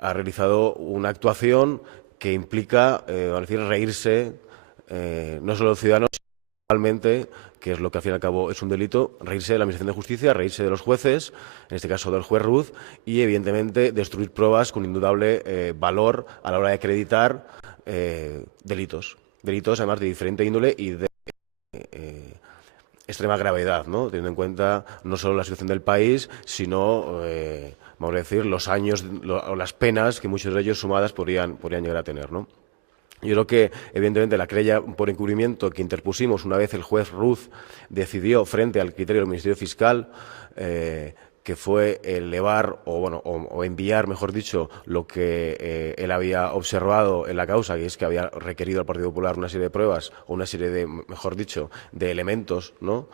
ha realizado una actuación que implica, vamos a decir, reírse no solo de los ciudadanos, sino realmente, que es lo que al fin y al cabo es un delito, reírse de la Administración de Justicia, reírse de los jueces, en este caso del juez Ruz, y evidentemente destruir pruebas con indudable valor a la hora de acreditar delitos. Delitos además de diferente índole y de extrema gravedad, ¿no? Teniendo en cuenta no solo la situación del país, sino, vamos a decir, los años o las penas que muchos de ellos sumadas podrían llegar a tener, ¿no? Yo creo que, evidentemente, la querella por encubrimiento que interpusimos una vez el juez Ruz decidió, frente al criterio del Ministerio Fiscal, que fue elevar o enviar, mejor dicho, lo que él había observado en la causa, que es que había requerido al Partido Popular una serie de pruebas o una serie de, mejor dicho, de elementos, ¿no?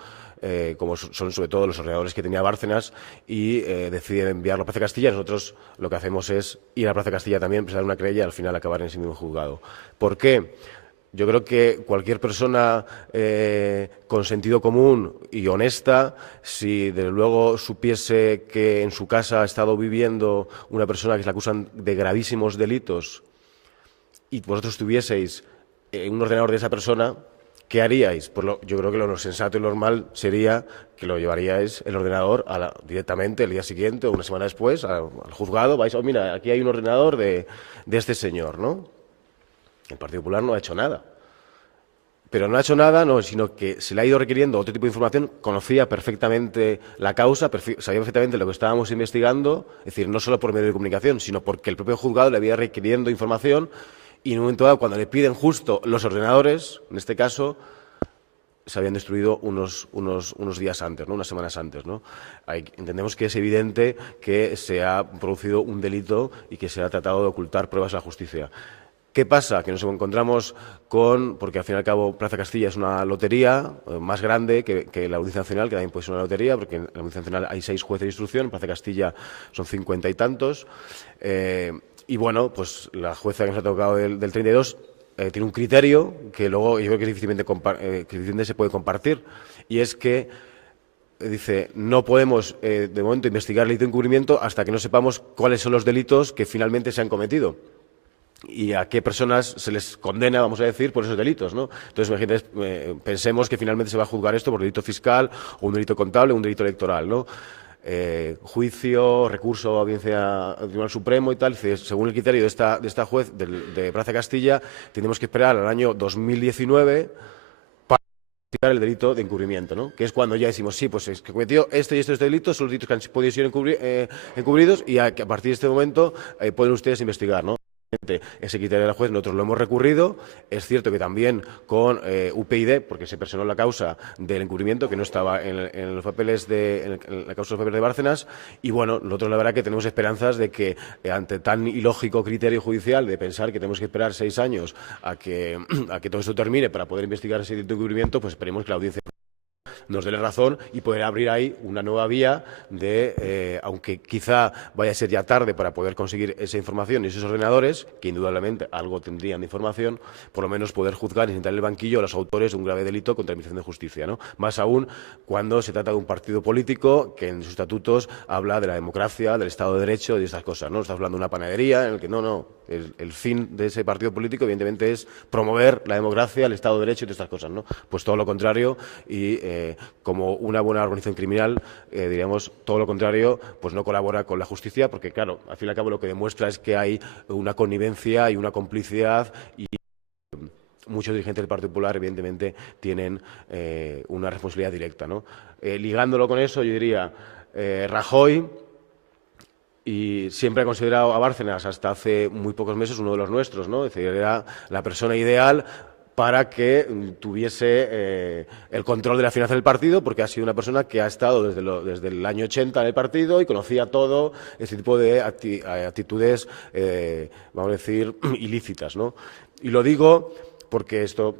Como son sobre todo los ordenadores que tenía Bárcenas, y decide enviarlo a Plaza Castilla. Nosotros lo que hacemos es ir a Plaza Castilla también, presentar una querella y al final acabar en ese mismo juzgado. ¿Por qué? Yo creo que cualquier persona con sentido común y honesta, si desde luego supiese que en su casa ha estado viviendo una persona que se le acusan de gravísimos delitos y vosotros tuvieseis un ordenador de esa persona, ¿qué haríais? Pues yo creo que lo sensato y normal sería que lo llevaríais el ordenador directamente el día siguiente o una semana después al juzgado. Vais, mira, aquí hay un ordenador de este señor, ¿no? El Partido Popular no ha hecho nada. Pero no ha hecho nada, no, sino que se le ha ido requiriendo otro tipo de información, conocía perfectamente la causa, sabía perfectamente lo que estábamos investigando, es decir, no solo por medio de comunicación, sino porque el propio juzgado le había requiriendo información y en un momento dado, cuando le piden justo los ordenadores, en este caso, se habían destruido unos días antes, ¿no? Unas semanas antes, ¿no? Entendemos que es evidente que se ha producido un delito y que se ha tratado de ocultar pruebas a la justicia. ¿Qué pasa? Que nos encontramos porque al fin y al cabo Plaza Castilla es una lotería más grande que la Audiencia Nacional, que también puede ser una lotería, porque en la Audiencia Nacional hay 6 jueces de instrucción, en Plaza Castilla son 50 y tantos. Y bueno, pues la jueza que nos ha tocado del 32 tiene un criterio que luego yo creo que difícilmente se puede compartir, y es que dice, no podemos de momento investigar el delito de encubrimiento hasta que no sepamos cuáles son los delitos que finalmente se han cometido y a qué personas se les condena, vamos a decir, por esos delitos, ¿no? Entonces, imagínate, pensemos que finalmente se va a juzgar esto por delito fiscal o un delito contable o un delito electoral, ¿no? Juicio, recurso, audiencia al Tribunal Supremo y tal. Según el criterio de esta juez de Plaza Castilla, tenemos que esperar al año 2019 para investigar el delito de encubrimiento, ¿no? Que es cuando ya decimos, sí, pues es que cometió este y estos delitos, son los delitos que han podido ser encubridos y a partir de este momento pueden ustedes investigar, ¿no? Ese criterio de la juez nosotros lo hemos recurrido. Es cierto que también con UPyD, porque se personó la causa del encubrimiento, que no estaba en los papeles en la causa de los papeles de Bárcenas. Y bueno, nosotros la verdad que tenemos esperanzas de que ante tan ilógico criterio judicial de pensar que tenemos que esperar 6 años a que todo esto termine para poder investigar ese delito de encubrimiento, pues esperemos que la audiencia nos dé la razón y poder abrir ahí una nueva vía de, aunque quizá vaya a ser ya tarde para poder conseguir esa información y esos ordenadores, que indudablemente algo tendrían de información, por lo menos poder juzgar y sentar en el banquillo a los autores de un grave delito contra la Administración de Justicia, ¿no? Más aún cuando se trata de un partido político que en sus estatutos habla de la democracia, del Estado de Derecho y de estas cosas, ¿no? Está hablando de una panadería en el que no. El fin de ese partido político, evidentemente, es promover la democracia, el Estado de Derecho y todas estas cosas, ¿no? Pues todo lo contrario y como una buena organización criminal, diríamos todo lo contrario, pues no colabora con la justicia porque, claro, al fin y al cabo lo que demuestra es que hay una connivencia y una complicidad y muchos dirigentes del Partido Popular, evidentemente, tienen una responsabilidad directa, ¿no? Ligándolo con eso, yo diría, Rajoy, y siempre ha considerado a Bárcenas, hasta hace muy pocos meses, uno de los nuestros, ¿no? Es decir, era la persona ideal para que tuviese el control de la finanza del partido, porque ha sido una persona que ha estado desde el año 80 en el partido y conocía todo ese tipo de actitudes, vamos a decir, ilícitas, ¿no? Y lo digo porque esto,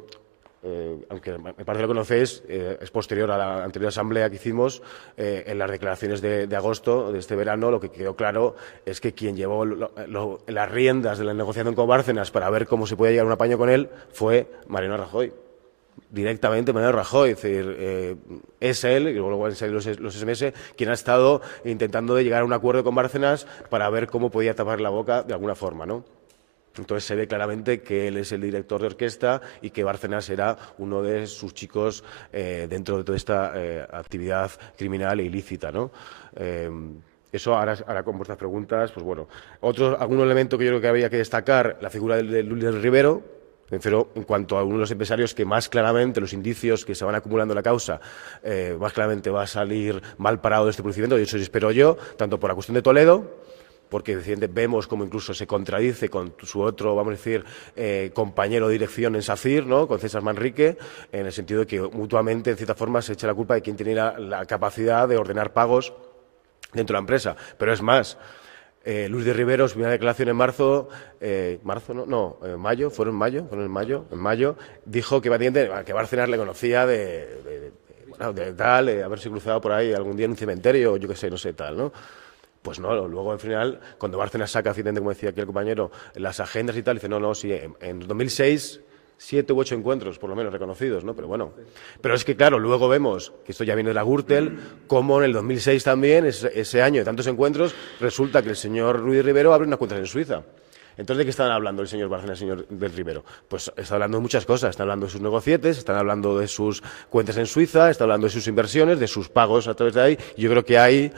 aunque me parece que lo conocéis, es posterior a la anterior asamblea que hicimos, en las declaraciones de agosto de este verano, lo que quedó claro es que quien llevó las riendas de la negociación con Bárcenas para ver cómo se podía llegar a un apaño con él fue Mariano Rajoy. Directamente Mariano Rajoy, es decir, es él, y luego van a salir los SMS, quien ha estado intentando de llegar a un acuerdo con Bárcenas para ver cómo podía tapar la boca de alguna forma, ¿no? Entonces se ve claramente que él es el director de orquesta y que Bárcenas era uno de sus chicos dentro de toda esta actividad criminal e ilícita, ¿no? Eso ahora con vuestras preguntas, pues bueno. Algún elemento que yo creo que había que destacar, la figura de Luis Rivero, pero en cuanto a uno de los empresarios que más claramente, los indicios que se van acumulando en la causa, más claramente va a salir mal parado de este procedimiento, y eso espero yo, tanto por la cuestión de Toledo, porque vemos cómo incluso se contradice con su otro, vamos a decir, compañero de dirección en SACIR, ¿no? Con César Manrique, en el sentido de que mutuamente, en cierta forma, se echa la culpa de quien tenía la capacidad de ordenar pagos dentro de la empresa. Pero es más, Luis de Rivero, su primera declaración en mayo, dijo que Bárcenas le conocía de haberse cruzado por ahí algún día en un cementerio, o yo qué sé, no sé, tal, ¿no? Pues no, luego al final, cuando Bárcenas saca, como decía aquí el compañero, las agendas y tal, dice, no, sí, en 2006, 7 u 8 encuentros, por lo menos, reconocidos, ¿no? Pero bueno, pero es que, claro, luego vemos, que esto ya viene de la Gürtel, como en el 2006 también, ese año de tantos encuentros, resulta que el señor Ruiz Rivero abre unas cuentas en Suiza. Entonces, ¿de qué están hablando el señor Bárcenas y el señor del Rivero? Pues está hablando de muchas cosas. Están hablando de sus negocietes, están hablando de sus cuentas en Suiza, están hablando de sus inversiones, de sus pagos a través de ahí. Y yo creo que hay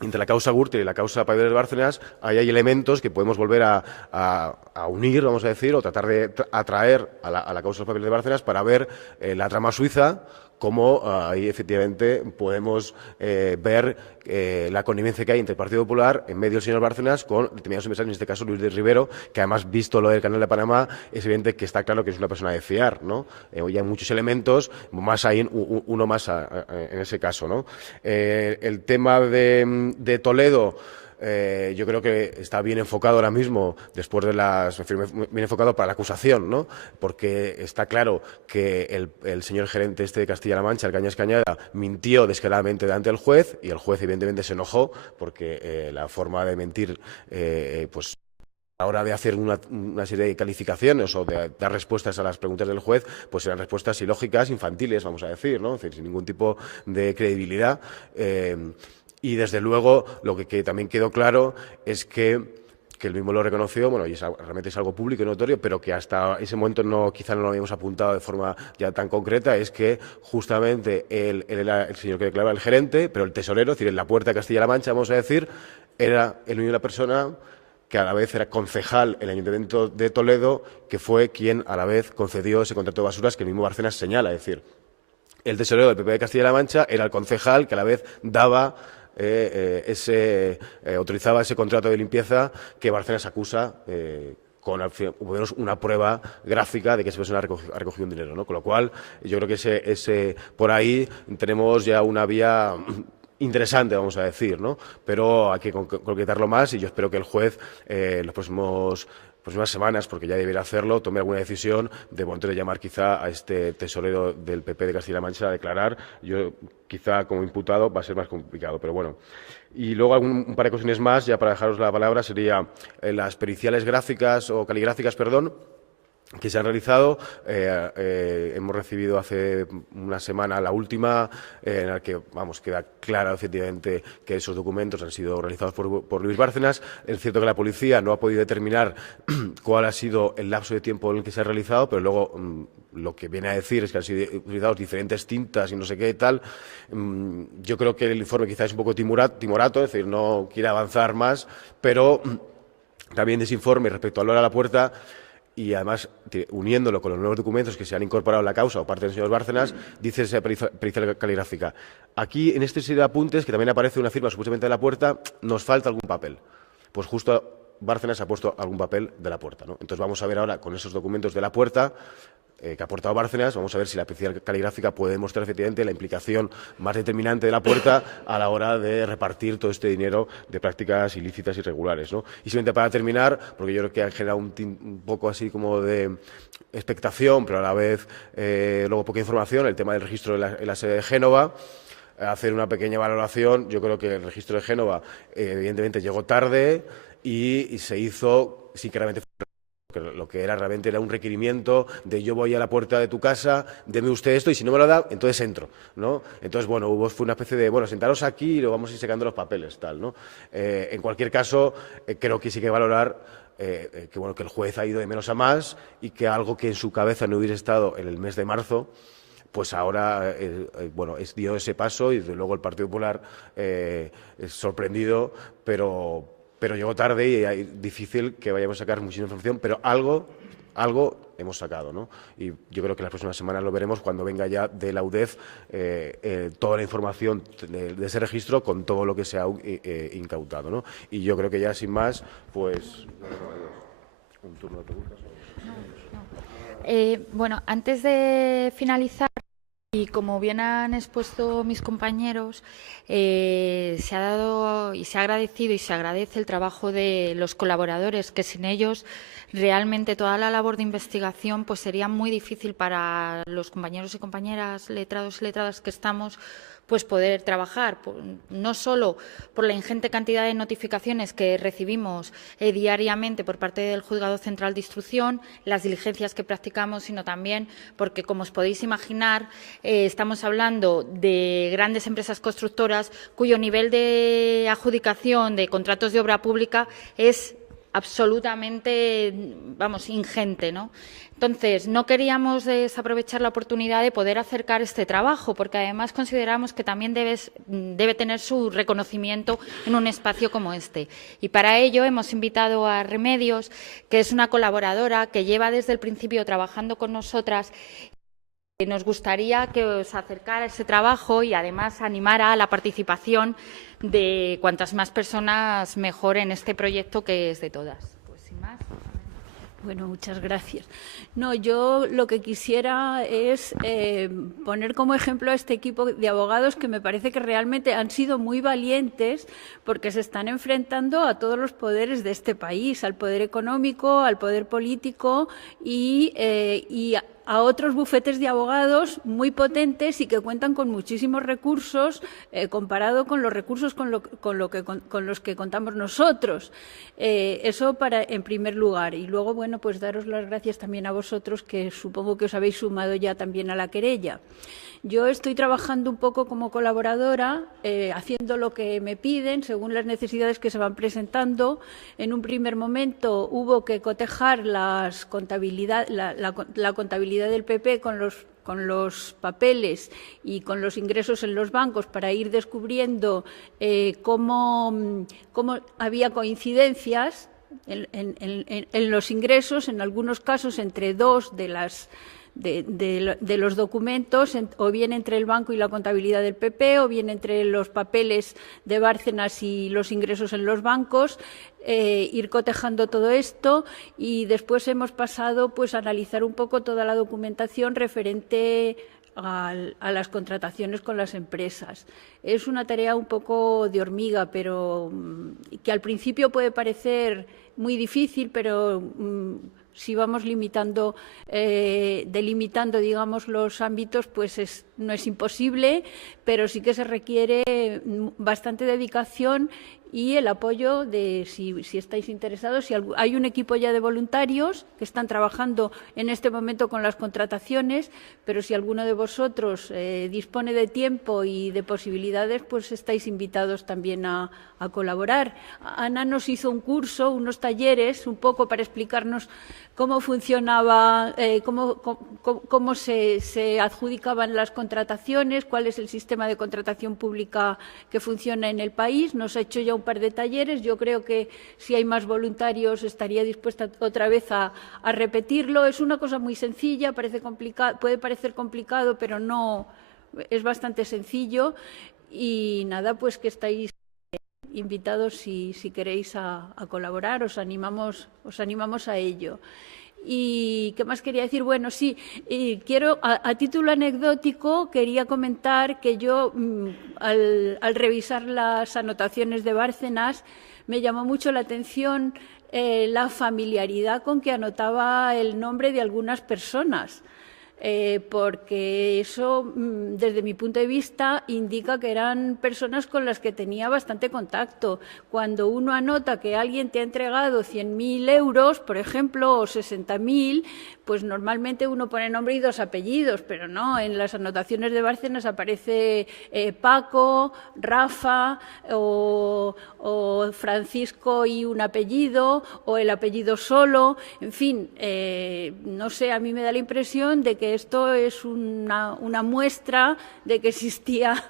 entre la causa Gürtel y la causa Paveles Bárcenas, hay elementos que podemos volver a unir, vamos a decir, o tratar de atraer a la causa Paveles Bárcenas para ver la trama suiza, cómo ahí efectivamente podemos ver la connivencia que hay entre el Partido Popular, en medio del señor Bárcenas, con determinados empresarios, en este caso Luis de Rivero, que además, visto lo del Canal de Panamá, es evidente que está claro que es una persona de fiar, ¿no? Hoy hay muchos elementos, más hay uno más en ese caso, ¿no? El tema de Toledo, yo creo que está bien enfocado ahora mismo, después de bien enfocado para la acusación, ¿no? Porque está claro que el señor gerente de Castilla-La Mancha, el Cañas Cañada, mintió descaradamente delante del juez y el juez evidentemente se enojó porque la forma de mentir, pues a la hora de hacer una serie de calificaciones o de dar respuestas a las preguntas del juez, pues eran respuestas ilógicas, infantiles, vamos a decir, ¿no? Es decir, sin ningún tipo de credibilidad. Y, desde luego, lo que también quedó claro es que él mismo lo reconoció, bueno, y realmente es algo público y notorio, pero que hasta ese momento quizá no lo habíamos apuntado de forma ya tan concreta, es que justamente él era el señor que declaraba el gerente, pero el tesorero, es decir, en la puerta de Castilla-La Mancha, vamos a decir, era el único de la persona que a la vez era concejal en el Ayuntamiento de Toledo, que fue quien a la vez concedió ese contrato de basuras que el mismo Bárcenas señala, es decir, el tesorero del PP de Castilla-La Mancha era el concejal que a la vez daba autorizaba ese contrato de limpieza que Bárcenas acusa con al menos una prueba gráfica de que esa persona ha recogido un dinero, ¿no? Con lo cual, yo creo que por ahí tenemos ya una vía interesante, vamos a decir, ¿no? Pero hay que concretarlo más y yo espero que el juez en los próximos próximas semanas, porque ya debería hacerlo, tome alguna decisión de momento de llamar quizá a este tesorero del PP de Castilla-La Mancha a declarar. Yo quizá como imputado va a ser más complicado, pero bueno. Y luego un par de cuestiones más, ya para dejaros la palabra, sería las periciales gráficas o caligráficas, perdón, que se han realizado. Hemos recibido hace una semana la última, en la que queda claro efectivamente que esos documentos han sido realizados por Luis Bárcenas. Es cierto que la policía no ha podido determinar cuál ha sido el lapso de tiempo en el que se ha realizado, pero luego lo que viene a decir es que han sido utilizados diferentes tintas y no sé qué y tal. Yo creo que el informe quizás es un poco timorato, es decir, no quiere avanzar más, pero también de ese informe respecto a la hora de la puerta, y además uniéndolo con los nuevos documentos que se han incorporado en la causa o parte del señor Bárcenas, dice esa pericia caligráfica. Aquí, en este serie de apuntes, que también aparece una firma supuestamente de la puerta, nos falta algún papel. Pues justo Bárcenas ha puesto algún papel de la puerta, ¿no? Entonces vamos a ver ahora con esos documentos de la puerta que ha aportado Bárcenas, vamos a ver si la pericia caligráfica puede demostrar efectivamente la implicación más determinante de la puerta a la hora de repartir todo este dinero de prácticas ilícitas y irregulares, ¿no? Y simplemente para terminar, porque yo creo que ha generado un poco así como de expectación, pero a la vez luego poca información, el tema del registro en la sede de Génova. Hacer una pequeña valoración. Yo creo que el registro de Génova evidentemente llegó tarde y se hizo sin que realmente lo que era realmente era un requerimiento de yo voy a la puerta de tu casa, deme usted esto y si no me lo da, entonces entro, ¿no? Entonces, bueno, fue una especie de, bueno, sentaros aquí y lo vamos a ir sacando los papeles, tal, ¿no? En cualquier caso, creo que sí que valorar que el juez ha ido de menos a más y que algo que en su cabeza no hubiera estado en el mes de marzo, pues ahora dio ese paso y desde luego el Partido Popular es sorprendido, pero llegó tarde y es difícil que vayamos a sacar muchísima información, pero algo hemos sacado, ¿no? Y yo creo que las próximas semanas lo veremos cuando venga ya de la UDEF toda la información de ese registro con todo lo que se ha incautado, ¿no? Y yo creo que ya sin más, pues un turno de preguntas. Bueno, antes de finalizar, y como bien han expuesto mis compañeros, se ha dado y se ha agradecido y se agradece el trabajo de los colaboradores, que sin ellos realmente toda la labor de investigación pues sería muy difícil para los compañeros y compañeras, letrados y letradas que estamos, pues poder trabajar, no solo por la ingente cantidad de notificaciones que recibimos diariamente por parte del Juzgado Central de Instrucción, las diligencias que practicamos, sino también porque, como os podéis imaginar, estamos hablando de grandes empresas constructoras cuyo nivel de adjudicación de contratos de obra pública es absolutamente, ingente, ¿no? Entonces, no queríamos desaprovechar la oportunidad de poder acercar este trabajo, porque además consideramos que también debe tener su reconocimiento en un espacio como este. Y para ello hemos invitado a Remedios, que es una colaboradora que lleva desde el principio trabajando con nosotras. Nos gustaría que os acercara ese trabajo y además animara a la participación de cuantas más personas mejor en este proyecto que es de todas. Pues sin más. Bueno, muchas gracias. No, yo lo que quisiera es poner como ejemplo a este equipo de abogados que me parece que realmente han sido muy valientes porque se están enfrentando a todos los poderes de este país, al poder económico, al poder político y a otros bufetes de abogados muy potentes y que cuentan con muchísimos recursos comparado con los recursos con los que contamos nosotros. Eso en primer lugar. Y luego, bueno, pues daros las gracias también a vosotros, que supongo que os habéis sumado ya también a la querella. Yo estoy trabajando un poco como colaboradora, haciendo lo que me piden según las necesidades que se van presentando. En un primer momento hubo que cotejar la contabilidad del PP con los papeles y con los ingresos en los bancos para ir descubriendo cómo había coincidencias en los ingresos, en algunos casos entre dos de los documentos, o bien entre el banco y la contabilidad del PP, o bien entre los papeles de Bárcenas y los ingresos en los bancos, ir cotejando todo esto, y después hemos pasado pues a analizar un poco toda la documentación referente a las contrataciones con las empresas. Es una tarea un poco de hormiga, pero que al principio puede parecer muy difícil, pero si vamos delimitando, digamos, los ámbitos, pues no es imposible, pero sí que se requiere bastante dedicación y el apoyo de, si estáis interesados, si hay un equipo ya de voluntarios que están trabajando en este momento con las contrataciones, pero si alguno de vosotros dispone de tiempo y de posibilidades, pues estáis invitados también a colaborar. Ana nos hizo un curso, unos talleres, un poco para explicarnos cómo funcionaba, cómo se adjudicaban las contrataciones, cuál es el sistema de contratación pública que funciona en el país. Nos ha hecho ya un par de talleres. Yo creo que si hay más voluntarios estaría dispuesta otra vez a repetirlo. Es una cosa muy sencilla, puede parecer complicado, pero no, es bastante sencillo. Y nada, pues que estáis invitados si queréis a colaborar, os animamos a ello. ¿Y qué más quería decir? Bueno, sí, quiero, a título anecdótico, quería comentar que yo, al revisar las anotaciones de Bárcenas, me llamó mucho la atención la familiaridad con que anotaba el nombre de algunas personas. Porque eso, desde mi punto de vista, indica que eran personas con las que tenía bastante contacto. Cuando uno anota que alguien te ha entregado 100.000 euros, por ejemplo, o 60.000, pues normalmente uno pone nombre y 2 apellidos, pero no, en las anotaciones de Bárcenas aparece Paco, Rafa o Francisco y un apellido, o el apellido solo, en fin, no sé, a mí me da la impresión de que esto es una muestra de que existía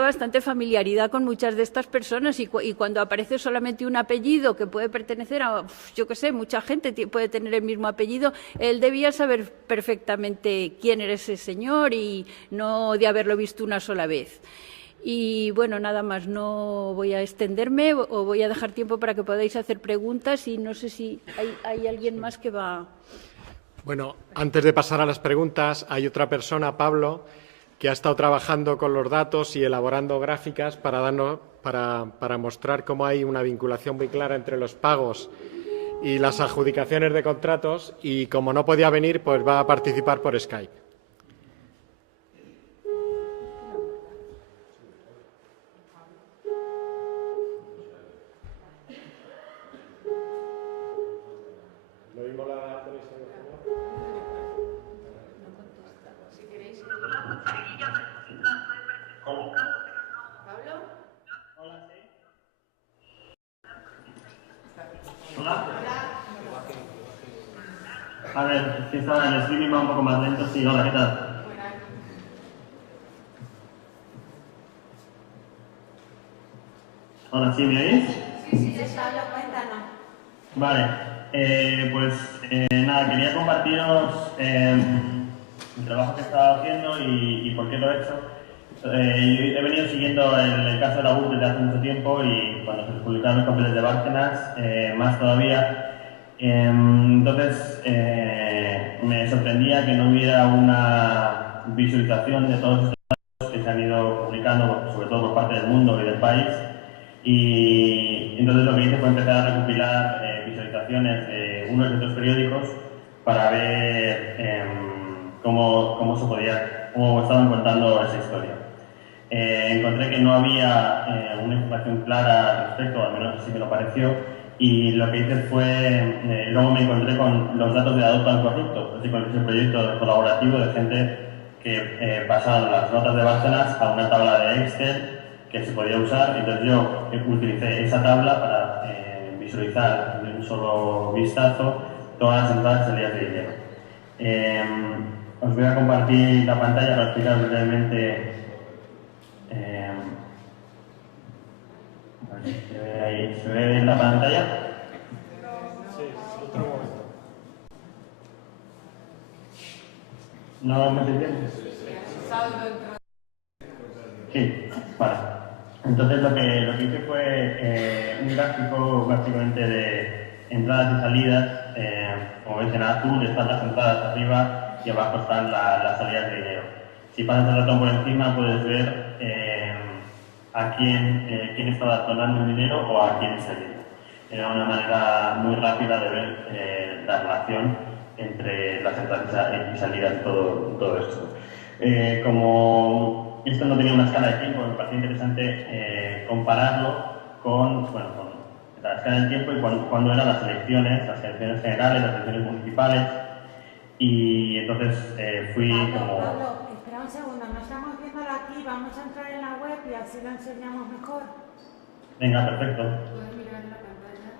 bastante familiaridad con muchas de estas personas y cuando aparece solamente un apellido que puede pertenecer a, yo qué sé, mucha gente puede tener el mismo apellido, él debía saber perfectamente quién era ese señor y no de haberlo visto una sola vez. Y bueno, nada más, no voy a extenderme o voy a dejar tiempo para que podáis hacer preguntas y no sé si hay alguien más que va. Bueno, antes de pasar a las preguntas, hay otra persona, Pablo, que ha estado trabajando con los datos y elaborando gráficas para mostrar cómo hay una vinculación muy clara entre los pagos y las adjudicaciones de contratos y, como no podía venir, pues va a participar por Skype. A ver, es que el streaming va un poco más lento. Sí, hola, ¿qué tal? Hola, ¿sí me oís? Sí, Pablo, cuéntanos. Vale, pues nada, quería compartiros el trabajo que he estado haciendo y por qué lo he hecho. He venido siguiendo el caso de la URSS desde hace mucho tiempo y cuando se publicaron los papeles de Bárcenas, más todavía. Entonces, me sorprendía que no hubiera una visualización de todos estos datos que se han ido publicando, sobre todo por parte del mundo y del país. Y entonces lo que hice fue empezar a recopilar visualizaciones de unos y otros periódicos para ver cómo estaban contando esa historia. Encontré que no había una información clara al respecto, al menos así me lo pareció. Y lo que hice fue, luego me encontré con los datos de Adopta al Corrupto, es decir, con ese proyecto colaborativo de gente que pasaban las notas de Bárcenas a una tabla de Excel que se podía usar. Entonces yo utilicé esa tabla para visualizar de un solo vistazo todas las entradas y salidas de dinero. Os voy a compartir la pantalla para explicaros brevemente. ¿Se ve en la pantalla? Sí, otro momento. ¿No me entendéis? Sí, vale. Entonces lo que hice fue un gráfico básicamente de entradas y salidas. Como veis en azul están las entradas arriba y abajo están las salidas de dinero. Si pasas el ratón por encima puedes ver a quién está donando el dinero o a quién está yendo. Era una manera muy rápida de ver la relación entre las entradas y salidas de todo esto. Como esto no tenía una escala de tiempo, me pareció interesante compararlo con la escala de tiempo y cuando eran las elecciones generales, las elecciones municipales, y entonces fui como... Pablo, espera un segundo, no estamos viéndolo aquí, vamos a entrar en la web y así lo enseñamos mejor. Venga, perfecto. Puedes mirar en la pantalla,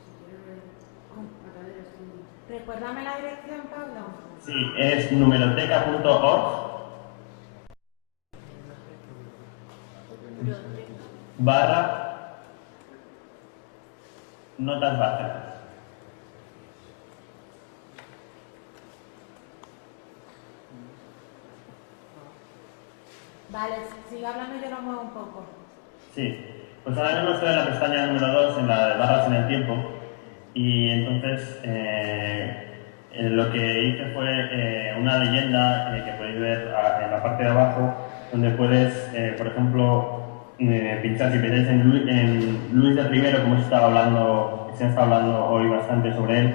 si quieres ver a través del streaming. Recuérdame la dirección, Pablo. Sí, es numeroteca.org / notas Bárcenas. Vale, sigue hablando y yo lo muevo un poco. Sí, pues ahora mismo estoy en la pestaña número 2, en la de barras en el tiempo, y entonces lo que hice fue una leyenda que podéis ver en la parte de abajo, donde puedes, por ejemplo, pinchar, si pincháis en Luis de Rivero, como se ha estado hablando hoy bastante sobre él,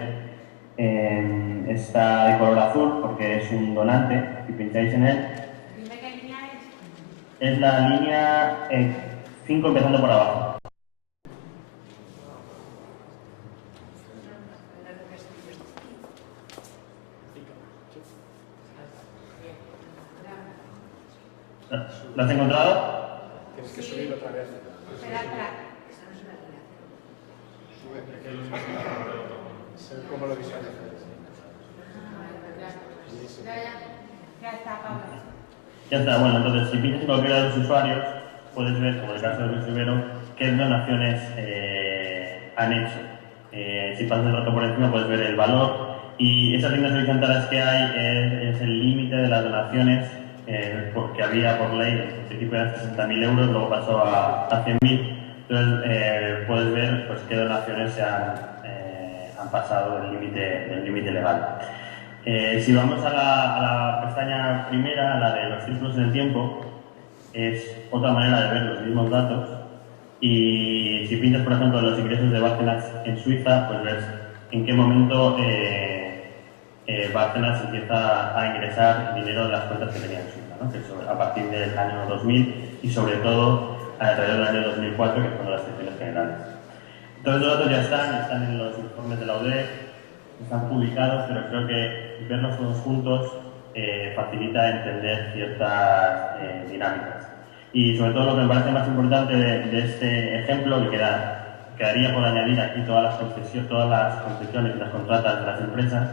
está de color azul porque es un donante, si pincháis en él. Dime qué línea es. Es la línea 5 empezando por abajo. ¿Lo has encontrado? Tienes que subir otra vez. Espera, espera. Sube, ¿cómo lo visualizas? Ya está, Pablo. Ya está, bueno, entonces si pinchas en cualquiera de los usuarios, puedes ver, como en el caso de Luis Rivero, qué donaciones han hecho. Si pasas el rato por encima puedes ver el valor, y esas líneas horizontales que hay es el límite de las donaciones que había por ley. En principio eran 60.000 euros, luego pasó a 100.000. Entonces puedes ver pues, qué donaciones se han pasado del límite legal. Si vamos a la pestaña primera, la de los círculos en el tiempo, es otra manera de ver los mismos datos. Y si pintas, por ejemplo, los ingresos de Bárcenas en Suiza, pues ves en qué momento Bárcenas empieza a ingresar dinero de las cuentas que tenía en Suiza, ¿no? Que es a partir del año 2000 y sobre todo alrededor del año 2004, que fueron las elecciones generales. Todos los datos ya están en los informes de la UDEF, están publicados, pero creo que verlos todos juntos facilita entender ciertas dinámicas. Y sobre todo lo que me parece más importante de este ejemplo, que quedaría por añadir aquí todas las concesiones y las contratas de las empresas,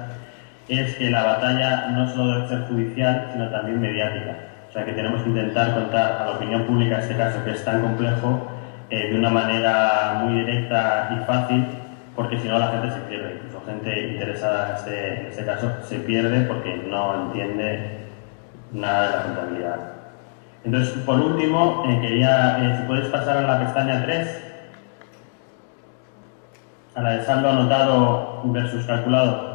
es que la batalla no solo debe ser judicial, sino también mediática. O sea que tenemos que intentar contar a la opinión pública, en este caso que es tan complejo, de una manera muy directa y fácil, porque si no la gente se pierde. Incluso gente interesada en este caso se pierde porque no entiende nada de la contabilidad. Entonces, por último, si puedes pasar a la pestaña 3, a la de saldo anotado versus calculado.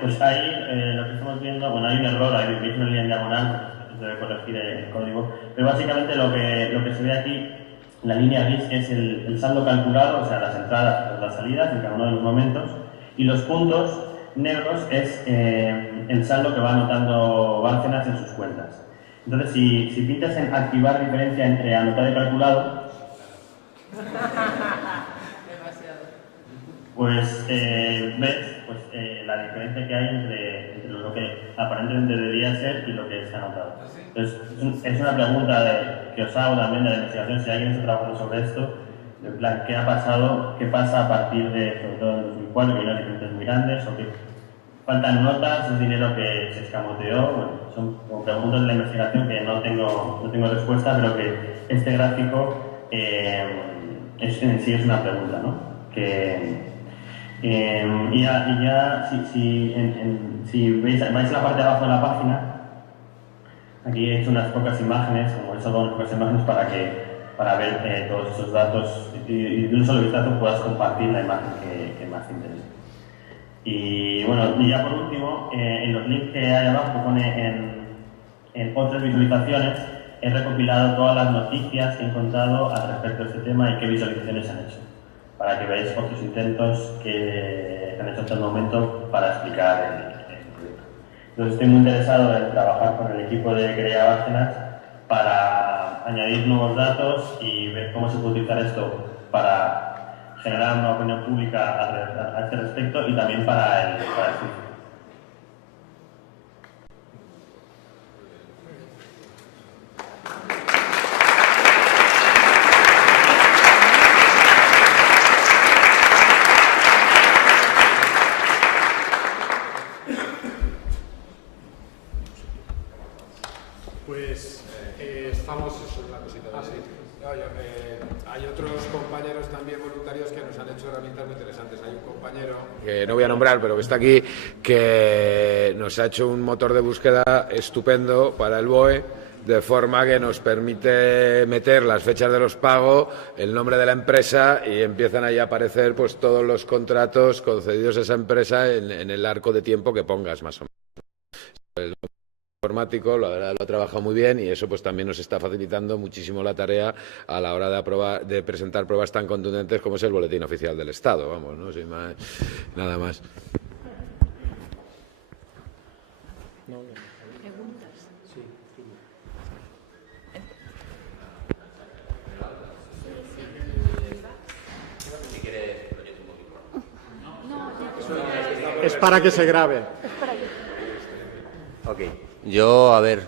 Pues ahí lo que estamos viendo, bueno, hay un error, hay una línea en diagonal, se debe corregir el código, pero básicamente lo que se ve aquí, la línea gris, es el saldo calculado, o sea, las entradas, las salidas en cada uno de los momentos, y los puntos negros es el saldo que va anotando Bárcenas en sus cuentas. Entonces, si pintas en activar diferencia entre anotado y calculado, pues ves la diferencia que hay entre lo que aparentemente debería ser y lo que está anotado. Entonces, es una pregunta que os hago también de la investigación, si alguien está trabajando sobre esto, en plan, ¿qué ha pasado? ¿Qué pasa a partir de, sobre todo en 2004, que hay unas diferencias muy grandes? ¿O que faltan notas? ¿Es dinero que se escamoteó? Bueno, son preguntas de la investigación que no tengo respuesta, pero que este gráfico en sí es una pregunta, ¿no? Si vais a la parte de abajo de la página, aquí he hecho unas pocas imágenes, como he hecho unas pocas imágenes para ver todos esos datos y de un solo vistazo puedas compartir la imagen que más te interesa. Y bueno, y ya por último, en los links que hay abajo pone en otras visualizaciones, he recopilado todas las noticias que he encontrado al respecto de este tema y qué visualizaciones han hecho, para que veáis otros intentos que han hecho hasta el momento para explicar el proyecto. Entonces estoy muy interesado en trabajar con el equipo de Querella Bárcenas para añadir nuevos datos y ver cómo se puede utilizar esto para generar una opinión pública a este respecto y también para el juicio. Estamos en una cosita de así. Hay otros compañeros también voluntarios que nos han hecho herramientas muy interesantes. Hay un compañero que no voy a nombrar, pero que está aquí, que nos ha hecho un motor de búsqueda estupendo para el BOE, de forma que nos permite meter las fechas de los pagos, el nombre de la empresa y empiezan ahí a aparecer pues todos los contratos concedidos a esa empresa en el arco de tiempo que pongas, más o menos. Informático, la verdad lo ha trabajado muy bien y eso pues también nos está facilitando muchísimo la tarea a la hora de presentar pruebas tan contundentes como es el Boletín Oficial del Estado, vamos, ¿no? Sin más, nada más. Es para que se grabe. Ok. Yo, a ver,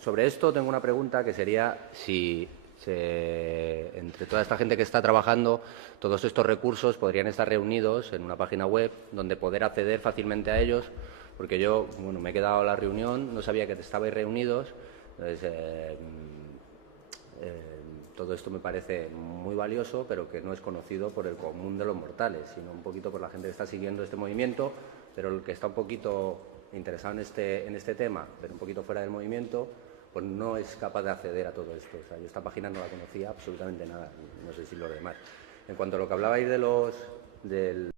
sobre esto tengo una pregunta que sería si entre toda esta gente que está trabajando, todos estos recursos podrían estar reunidos en una página web donde poder acceder fácilmente a ellos, porque yo, bueno, me he quedado a la reunión, no sabía que estabais reunidos, entonces, todo esto me parece muy valioso, pero que no es conocido por el común de los mortales, sino un poquito por la gente que está siguiendo este movimiento, pero el que está un poquito interesado en este tema, pero un poquito fuera del movimiento, pues no es capaz de acceder a todo esto. O sea, yo esta página no la conocía absolutamente nada, no sé si lo demás. En cuanto a lo que hablabais me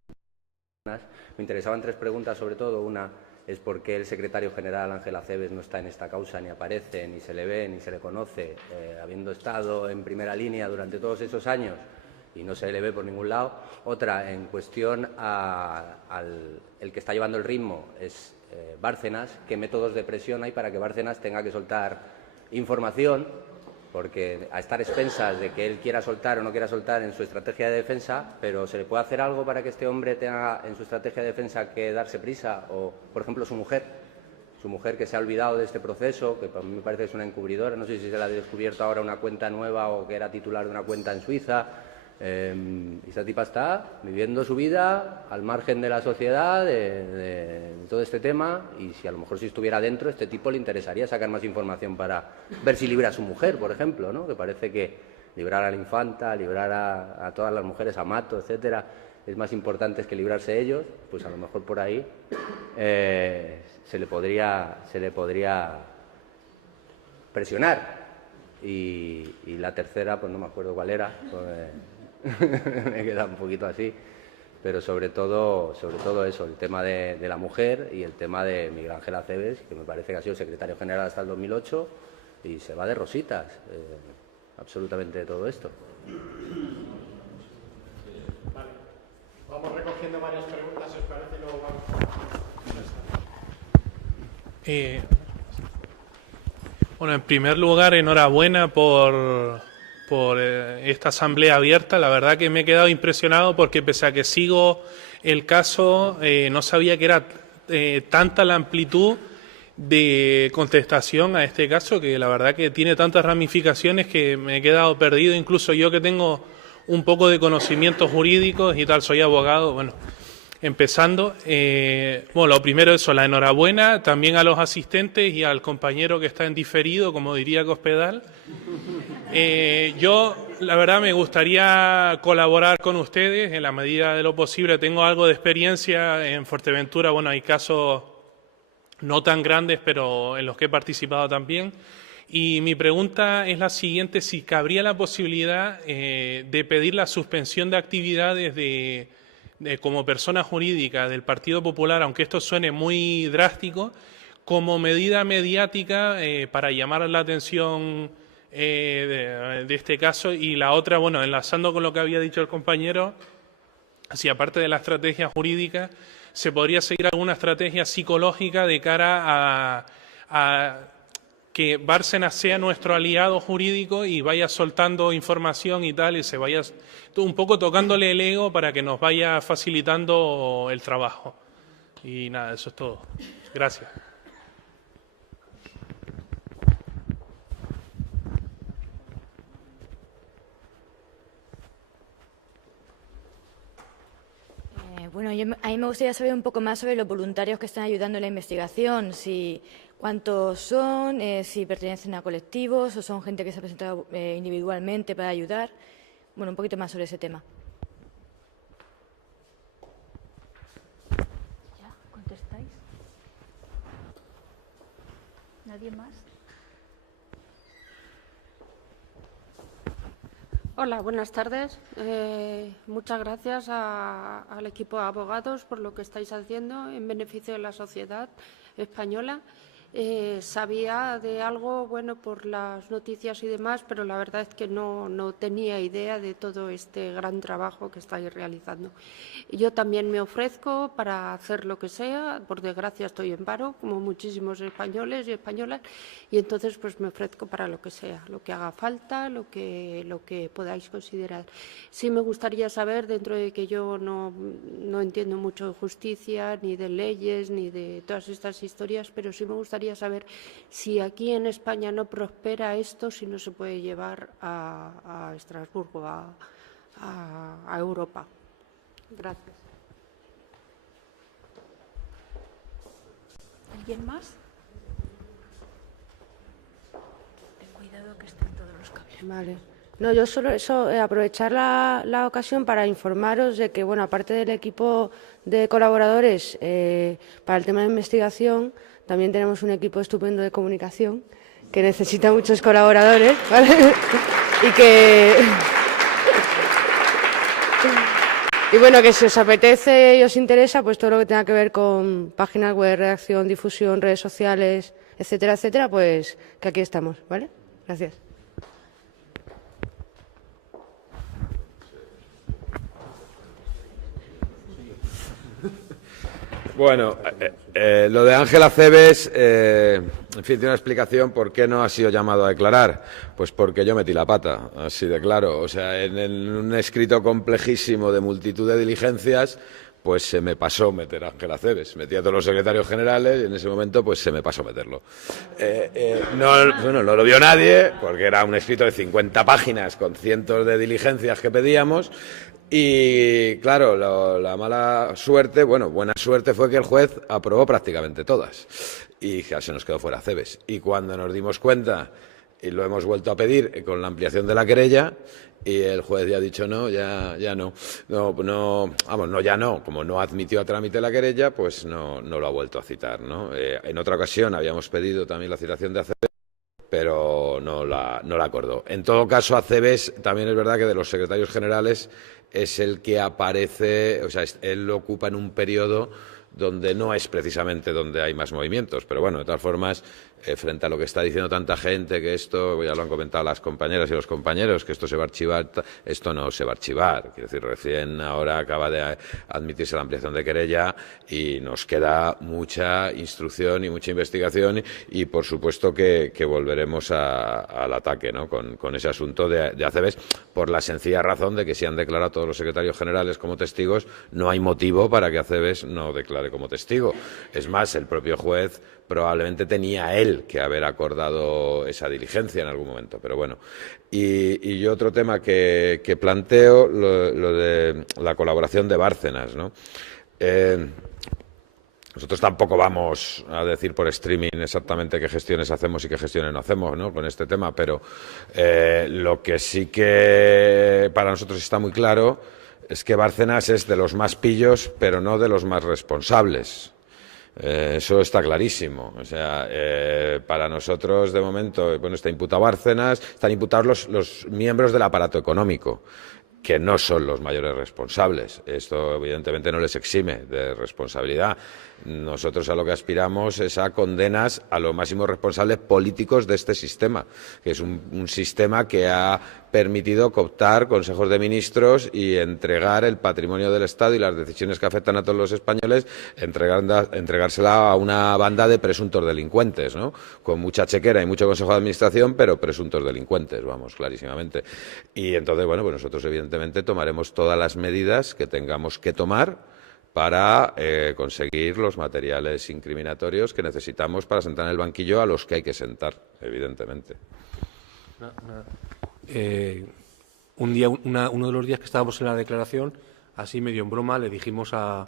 interesaban tres preguntas, sobre todo. Una es por qué el secretario general Ángel Acebes no está en esta causa, ni aparece, ni se le ve, ni se le conoce, habiendo estado en primera línea durante todos esos años y no se le ve por ningún lado. Otra, en cuestión el que está llevando el ritmo es Bárcenas. ¿Qué métodos de presión hay para que Bárcenas tenga que soltar información? Porque a estar expensas de que él quiera soltar o no quiera soltar en su estrategia de defensa, pero ¿se le puede hacer algo para que este hombre tenga en su estrategia de defensa que darse prisa? O, por ejemplo, su mujer que se ha olvidado de este proceso, que para mí me parece que es una encubridora, no sé si se le ha descubierto ahora una cuenta nueva o que era titular de una cuenta en Suiza. Y esta tipa está viviendo su vida al margen de la sociedad, de todo este tema, y si a lo mejor si estuviera dentro, este tipo le interesaría sacar más información para ver si libra a su mujer, por ejemplo, ¿no? Que parece que librar a la infanta, librar a todas las mujeres, a Mato, etcétera, es más importante que librarse ellos. Pues a lo mejor por ahí se le podría presionar. Y la tercera, pues no me acuerdo cuál era, pues, me queda un poquito así, pero sobre todo eso, el tema de la mujer y el tema de Miguel Ángel Acebes, que me parece que ha sido secretario general hasta el 2008 y se va de rositas, absolutamente de todo esto. Vale. Vamos recogiendo varias preguntas, si os parece, y luego vamos. Bueno, en primer lugar, enhorabuena por esta asamblea abierta. La verdad que me he quedado impresionado porque pese a que sigo el caso, no sabía que era tanta la amplitud de contestación a este caso, que la verdad que tiene tantas ramificaciones que me he quedado perdido. Incluso yo, que tengo un poco de conocimientos jurídicos y tal, soy abogado, bueno, empezando, bueno, lo primero eso, la enhorabuena también a los asistentes y al compañero que está en diferido, como diría Cospedal. Yo, la verdad, me gustaría colaborar con ustedes en la medida de lo posible. Tengo algo de experiencia en Fuerteventura, bueno, hay casos no tan grandes, pero en los que he participado también. Y mi pregunta es la siguiente: si cabría la posibilidad de pedir la suspensión de actividades de como persona jurídica del Partido Popular, aunque esto suene muy drástico, como medida mediática para llamar la atención de este caso. Y la otra, bueno, enlazando con lo que había dicho el compañero, si aparte de la estrategia jurídica, se podría seguir alguna estrategia psicológica de cara a que Bárcenas sea nuestro aliado jurídico y vaya soltando información y tal, y se vaya un poco tocándole el ego para que nos vaya facilitando el trabajo. Y nada, eso es todo. Gracias. Bueno, a mí me gustaría saber un poco más sobre los voluntarios que están ayudando en la investigación, cuántos son, si pertenecen a colectivos o son gente que se ha presentado individualmente para ayudar. Bueno, un poquito más sobre ese tema. ¿Ya contestáis? ¿Nadie más? Hola, buenas tardes. Muchas gracias al equipo de abogados por lo que estáis haciendo en beneficio de la sociedad española. Sabía de algo, bueno, por las noticias y demás, pero la verdad es que no tenía idea de todo este gran trabajo que estáis realizando. Yo también me ofrezco para hacer lo que sea. Por desgracia estoy en paro, como muchísimos españoles y españolas, y entonces pues me ofrezco para lo que sea, lo que haga falta, lo que podáis considerar. Sí me gustaría saber, dentro de que yo no entiendo mucho de justicia, ni de leyes, ni de todas estas historias, pero sí me gustaría saber si aquí en España no prospera esto, si no se puede llevar a Estrasburgo, a Europa. Gracias. ¿Alguien más? Ten cuidado que estén todos los cables. Vale. No, yo solo aprovechar la ocasión para informaros de que, bueno, aparte del equipo de colaboradores para el tema de investigación, también tenemos un equipo estupendo de comunicación que necesita muchos colaboradores, ¿vale? Y bueno, que si os apetece y os interesa, pues todo lo que tenga que ver con páginas web, redacción, difusión, redes sociales, etcétera, etcétera, pues que aquí estamos, ¿vale? Gracias. Bueno, lo de Ángel Acebes, en fin, tiene una explicación por qué no ha sido llamado a declarar. Pues porque yo metí la pata, así de claro. O sea, en un escrito complejísimo de multitud de diligencias, pues se me pasó meter a Ángel Acebes. Metí a todos los secretarios generales y en ese momento pues se me pasó meterlo. No lo vio nadie, porque era un escrito de 50 páginas con cientos de diligencias que pedíamos. Y claro, la mala suerte, bueno, buena suerte fue que el juez aprobó prácticamente todas y ya se nos quedó fuera Acebes. Y cuando nos dimos cuenta, y lo hemos vuelto a pedir con la ampliación de la querella, y el juez ya ha dicho no, ya no. Como no admitió a trámite la querella, pues no lo ha vuelto a citar, ¿no? En otra ocasión habíamos pedido también la citación de Acebes, pero no la acordó. En todo caso, Acebes también es verdad que de los secretarios generales es el que aparece, o sea, él lo ocupa en un periodo donde no es precisamente donde hay más movimientos, pero bueno, de todas formas, frente a lo que está diciendo tanta gente, que esto, ya lo han comentado las compañeras y los compañeros, que esto se va a archivar, esto no se va a archivar. Quiero decir, recién ahora acaba de admitirse la ampliación de querella y nos queda mucha instrucción y mucha investigación y por supuesto que volveremos al ataque, ¿no? con ese asunto de Acebes, por la sencilla razón de que si han declarado todos los secretarios generales como testigos, no hay motivo para que Acebes no declare como testigo. Es más, el propio juez probablemente tenía él que haber acordado esa diligencia en algún momento, pero bueno. Y yo otro tema que planteo, lo de la colaboración de Bárcenas, ¿no? Nosotros tampoco vamos a decir por streaming exactamente qué gestiones hacemos y qué gestiones no hacemos, ¿no? Con este tema, pero lo que sí que para nosotros está muy claro es que Bárcenas es de los más pillos, pero no de los más responsables. Eso está clarísimo. O sea, para nosotros, de momento, bueno, está imputado Bárcenas, están imputados los miembros del aparato económico. que no son los mayores responsables. Esto, evidentemente, no les exime de responsabilidad. Nosotros a lo que aspiramos es a condenas a los máximos responsables políticos de este sistema, que es un sistema que ha permitido cooptar consejos de ministros y entregar el patrimonio del Estado y las decisiones que afectan a todos los españoles, entregársela a una banda de presuntos delincuentes, ¿no? Con mucha chequera y mucho consejo de administración, pero presuntos delincuentes, vamos, clarísimamente. Y entonces, bueno, pues nosotros evidentemente tomaremos todas las medidas que tengamos que tomar para conseguir los materiales incriminatorios que necesitamos para sentar en el banquillo a los que hay que sentar, evidentemente. Uno de los días que estábamos en la declaración, así medio en broma, le dijimos al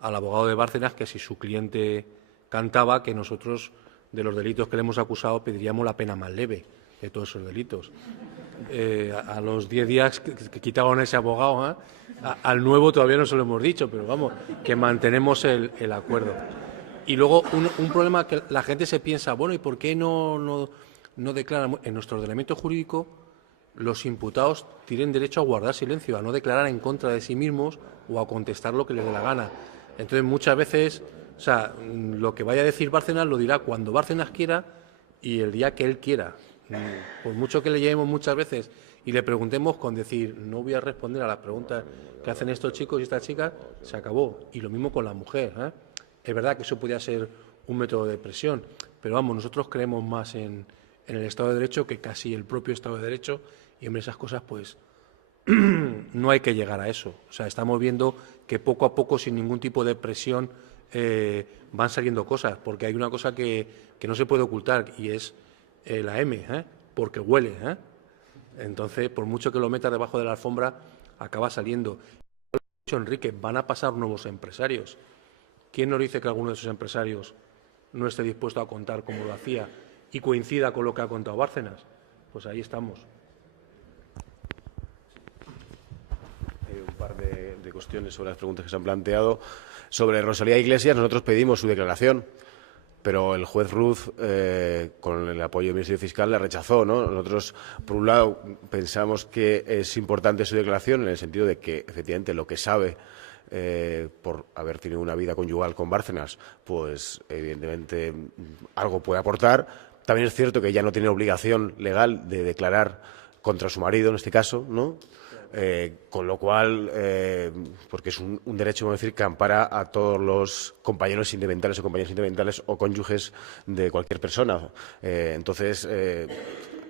abogado de Bárcenas que si su cliente cantaba, que nosotros, de los delitos que le hemos acusado, pediríamos la pena más leve de todos esos delitos. A los 10 días que quitaban a ese abogado, al nuevo todavía no se lo hemos dicho, pero vamos, que mantenemos el acuerdo. Y luego un problema que la gente se piensa, bueno, ¿y por qué no declaran? En nuestro ordenamiento jurídico, los imputados tienen derecho a guardar silencio, a no declarar en contra de sí mismos o a contestar lo que les dé la gana. Entonces, muchas veces, o sea, lo que vaya a decir Bárcenas lo dirá cuando Bárcenas quiera y el día que él quiera. Por mucho que le llevemos muchas veces y le preguntemos con decir, no voy a responder a las preguntas que hacen estos chicos y estas chicas, se acabó. Y lo mismo con la mujer, ¿eh? Es verdad que eso podría ser un método de presión, pero vamos, nosotros creemos más en el Estado de Derecho que casi el propio Estado de Derecho, y hombre, esas cosas pues no hay que llegar a eso. O sea, estamos viendo que poco a poco, sin ningún tipo de presión, van saliendo cosas, porque hay una cosa que no se puede ocultar y es la M, porque huele. Entonces, por mucho que lo metas debajo de la alfombra, acaba saliendo. Enrique, van a pasar nuevos empresarios. ¿Quién nos dice que alguno de esos empresarios no esté dispuesto a contar como lo hacía y coincida con lo que ha contado Bárcenas? Pues ahí estamos. Un par de cuestiones sobre las preguntas que se han planteado. Sobre Rosalía Iglesias, nosotros pedimos su declaración, pero el juez Ruz, con el apoyo del Ministerio Fiscal, la rechazó, ¿no? Nosotros, por un lado, pensamos que es importante su declaración en el sentido de que, efectivamente, lo que sabe por haber tenido una vida conyugal con Bárcenas, pues, evidentemente, algo puede aportar. También es cierto que ella no tiene obligación legal de declarar contra su marido, en este caso, ¿no? Con lo cual, porque es un derecho, vamos a decir, que ampara a todos los compañeros sentimentales o compañeras sentimentales o cónyuges de cualquier persona. Entonces,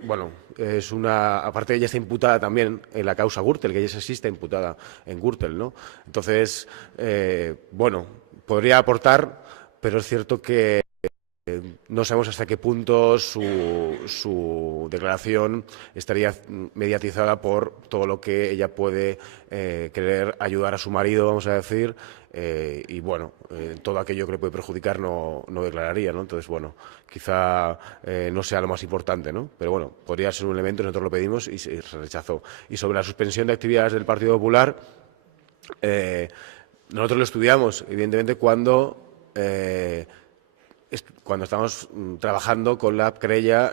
bueno, es una. Aparte, ella está imputada también en la causa Gürtel, que ella sí está imputada en Gürtel, ¿no? Entonces, bueno, podría aportar, pero es cierto que no sabemos hasta qué punto su declaración estaría mediatizada por todo lo que ella puede querer ayudar a su marido, vamos a decir, y bueno, todo aquello que le puede perjudicar no declararía, ¿no? Entonces, bueno, quizá no sea lo más importante, ¿no? Pero bueno, podría ser un elemento, nosotros lo pedimos y se rechazó. Y sobre la suspensión de actividades del Partido Popular, nosotros lo estudiamos, evidentemente, cuando estamos trabajando con la querella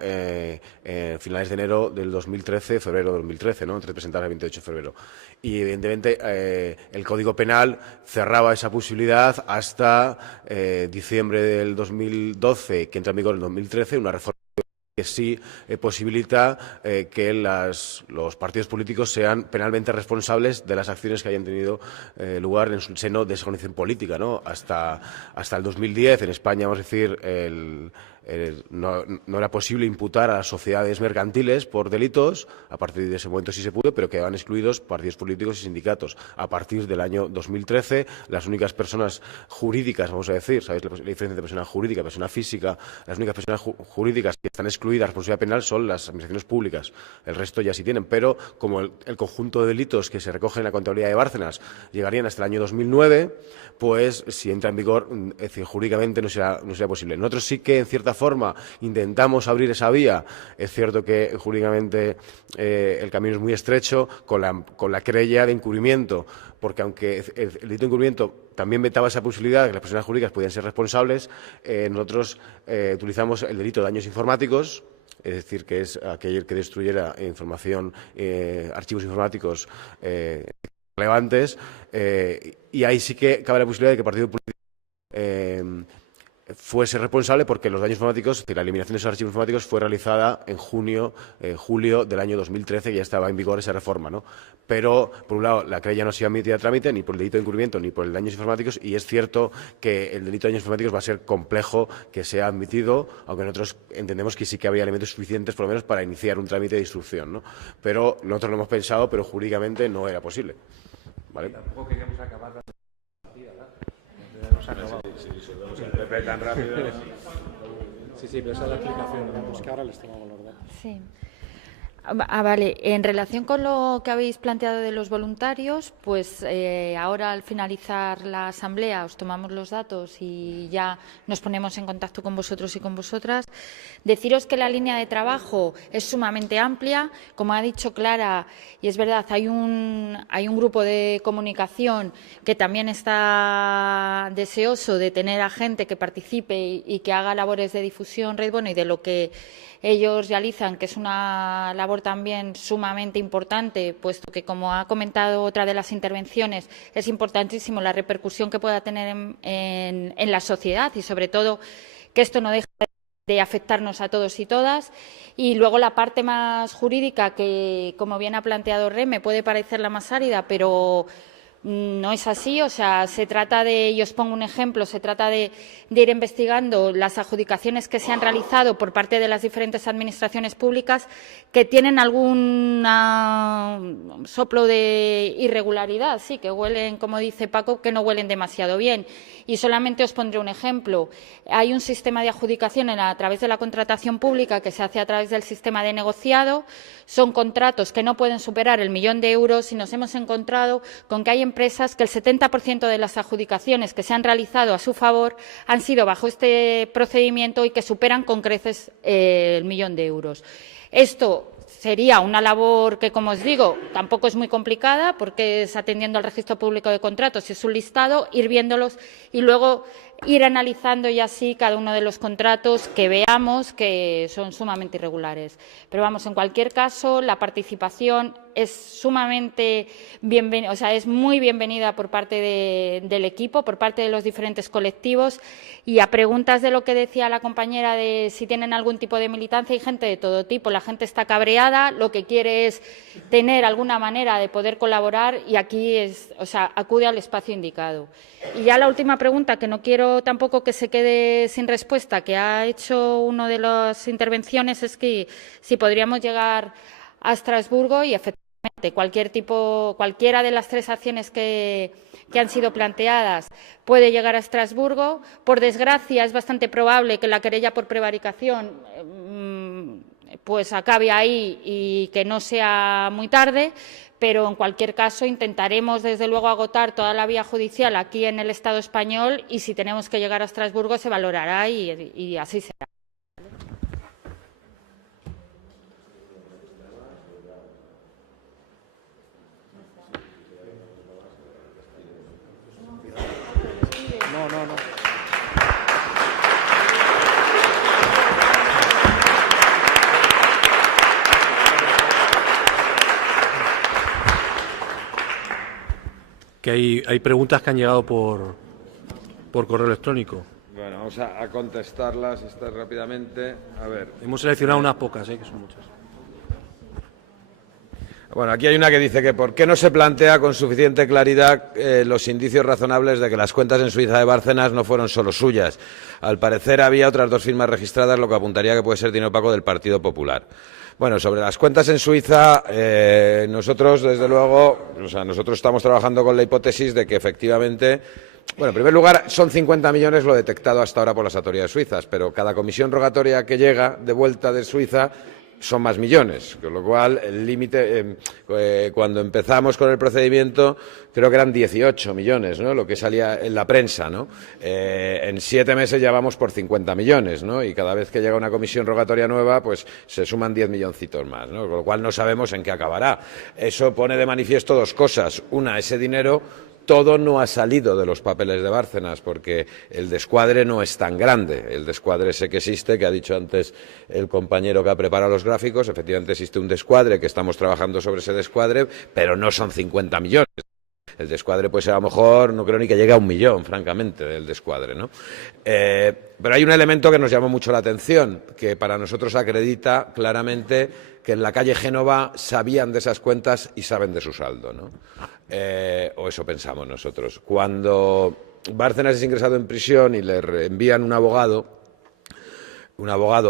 finales de enero del 2013, febrero de 2013, ¿no? Antes de presentar el 28 de febrero. Y, evidentemente, el Código Penal cerraba esa posibilidad hasta diciembre del 2012, que entra en vigor en 2013, una reforma que sí posibilita que los partidos políticos sean penalmente responsables de las acciones que hayan tenido lugar en su seno de esa organización política, ¿no? Hasta el 2010, en España, vamos a decir, no era posible imputar a las sociedades mercantiles por delitos. A partir de ese momento sí se pudo, pero quedaban excluidos partidos políticos y sindicatos. A partir del año 2013, las únicas personas jurídicas, vamos a decir, ¿sabéis la diferencia entre persona jurídica y persona física? Las únicas personas jurídicas que están excluidas de responsabilidad penal son las administraciones públicas. El resto ya sí tienen, pero como el conjunto de delitos que se recogen en la contabilidad de Bárcenas llegarían hasta el año 2009, pues si entra en vigor, es decir, jurídicamente no será posible. Nosotros sí que, en cierta forma, intentamos abrir esa vía. Es cierto que jurídicamente el camino es muy estrecho con la querella de encubrimiento, porque aunque el delito de encubrimiento también vetaba esa posibilidad de que las personas jurídicas podían ser responsables, nosotros utilizamos el delito de daños informáticos, es decir, que es aquel que destruyera información, archivos informáticos relevantes, y ahí sí que cabe la posibilidad de que el partido político fuese responsable, porque los daños informáticos, es decir, la eliminación de esos archivos informáticos fue realizada en julio del año 2013, y ya estaba en vigor esa reforma, ¿no? Pero, por un lado, la querella no se iba a emitir a trámite ni por el delito de encubrimiento ni por el daños informáticos, y es cierto que el delito de daños informáticos va a ser complejo que sea admitido, aunque nosotros entendemos que sí que habría elementos suficientes, por lo menos, para iniciar un trámite de instrucción, ¿no? Pero nosotros lo hemos pensado, pero jurídicamente no era posible, ¿vale? Tampoco queríamos acabar la partida, ¿verdad? Tan rápido. Sí, pero esa es la explicación. Pues que ahora les tomamos los datos. Sí. Vale. En relación con lo que habéis planteado de los voluntarios, pues ahora al finalizar la asamblea os tomamos los datos y ya nos ponemos en contacto con vosotros y con vosotras. Deciros que la línea de trabajo es sumamente amplia. Como ha dicho Clara, y es verdad, hay un grupo de comunicación que también está deseoso de tener a gente que participe y que haga labores de difusión, y de lo que ellos realizan, que es una labor también sumamente importante, puesto que, como ha comentado otra de las intervenciones, es importantísimo la repercusión que pueda tener en la sociedad, y sobre todo que esto no deje de afectarnos a todos y todas. Y luego la parte más jurídica, que, como bien ha planteado Reme, puede parecer la más árida, pero no es así. O sea, se trata de, y os pongo un ejemplo, se trata de ir investigando las adjudicaciones que se han realizado por parte de las diferentes administraciones públicas que tienen algún soplo de irregularidad, sí, que huelen, como dice Paco, que no huelen demasiado bien. Y solamente os pondré un ejemplo. Hay un sistema de adjudicación a través de la contratación pública que se hace a través del sistema de negociado. Son contratos que no pueden superar el 1.000.000 de euros, y nos hemos encontrado con que hay empresas que el 70% de las adjudicaciones que se han realizado a su favor han sido bajo este procedimiento y que superan con creces el 1.000.000 de euros. Esto sería una labor que, como os digo, tampoco es muy complicada, porque es atendiendo al registro público de contratos, y es un listado, ir viéndolos y luego ir analizando y así cada uno de los contratos que veamos que son sumamente irregulares. Pero vamos, en cualquier caso, la participación es sumamente bienvenida, o sea, es muy bienvenida por parte del equipo, por parte de los diferentes colectivos. Y a preguntas de lo que decía la compañera de si tienen algún tipo de militancia, hay gente de todo tipo. La gente está cabreada, lo que quiere es tener alguna manera de poder colaborar, y aquí acude al espacio indicado. Y ya la última pregunta, que no quiero tampoco que se quede sin respuesta, que ha hecho una de las intervenciones, es que si podríamos llegar a Estrasburgo, y efectivamente cualquiera de las tres acciones que han sido planteadas puede llegar a Estrasburgo. Por desgracia, es bastante probable que la querella por prevaricación pues acabe ahí y que no sea muy tarde, pero en cualquier caso intentaremos desde luego agotar toda la vía judicial aquí en el Estado español, y si tenemos que llegar a Estrasburgo se valorará y así será. No. Que hay preguntas que han llegado por correo electrónico. Bueno, vamos a contestarlas rápidamente. A ver. Hemos seleccionado unas pocas, que son muchas. Bueno, aquí hay una que dice que ¿por qué no se plantea con suficiente claridad los indicios razonables de que las cuentas en Suiza de Bárcenas no fueron solo suyas? Al parecer había otras dos firmas registradas, lo que apuntaría que puede ser dinero opaco del Partido Popular. Bueno, sobre las cuentas en Suiza, nosotros, desde luego, nosotros estamos trabajando con la hipótesis de que efectivamente, bueno, en primer lugar, son 50 millones lo detectado hasta ahora por las autoridades suizas, pero cada comisión rogatoria que llega de vuelta de Suiza son más millones, con lo cual el límite, cuando empezamos con el procedimiento, creo que eran 18 millones, ¿no?, lo que salía en la prensa, ¿no? En 7 meses ya vamos por 50 millones, ¿no?, y cada vez que llega una comisión rogatoria nueva, pues se suman 10 milloncitos más, ¿no?, con lo cual no sabemos en qué acabará. Eso pone de manifiesto dos cosas. Una, ese dinero todo no ha salido de los papeles de Bárcenas, porque el descuadre no es tan grande. El descuadre ese que existe, que ha dicho antes el compañero que ha preparado los gráficos, efectivamente existe un descuadre, que estamos trabajando sobre ese descuadre, pero no son 50 millones. El descuadre, pues a lo mejor, no creo ni que llegue a 1 millón, francamente, del descuadre, ¿no? Pero hay un elemento que nos llamó mucho la atención, que para nosotros acredita claramente que en la calle Génova sabían de esas cuentas y saben de su saldo, ¿no? O eso pensamos nosotros. Cuando Bárcenas es ingresado en prisión y le envían un abogado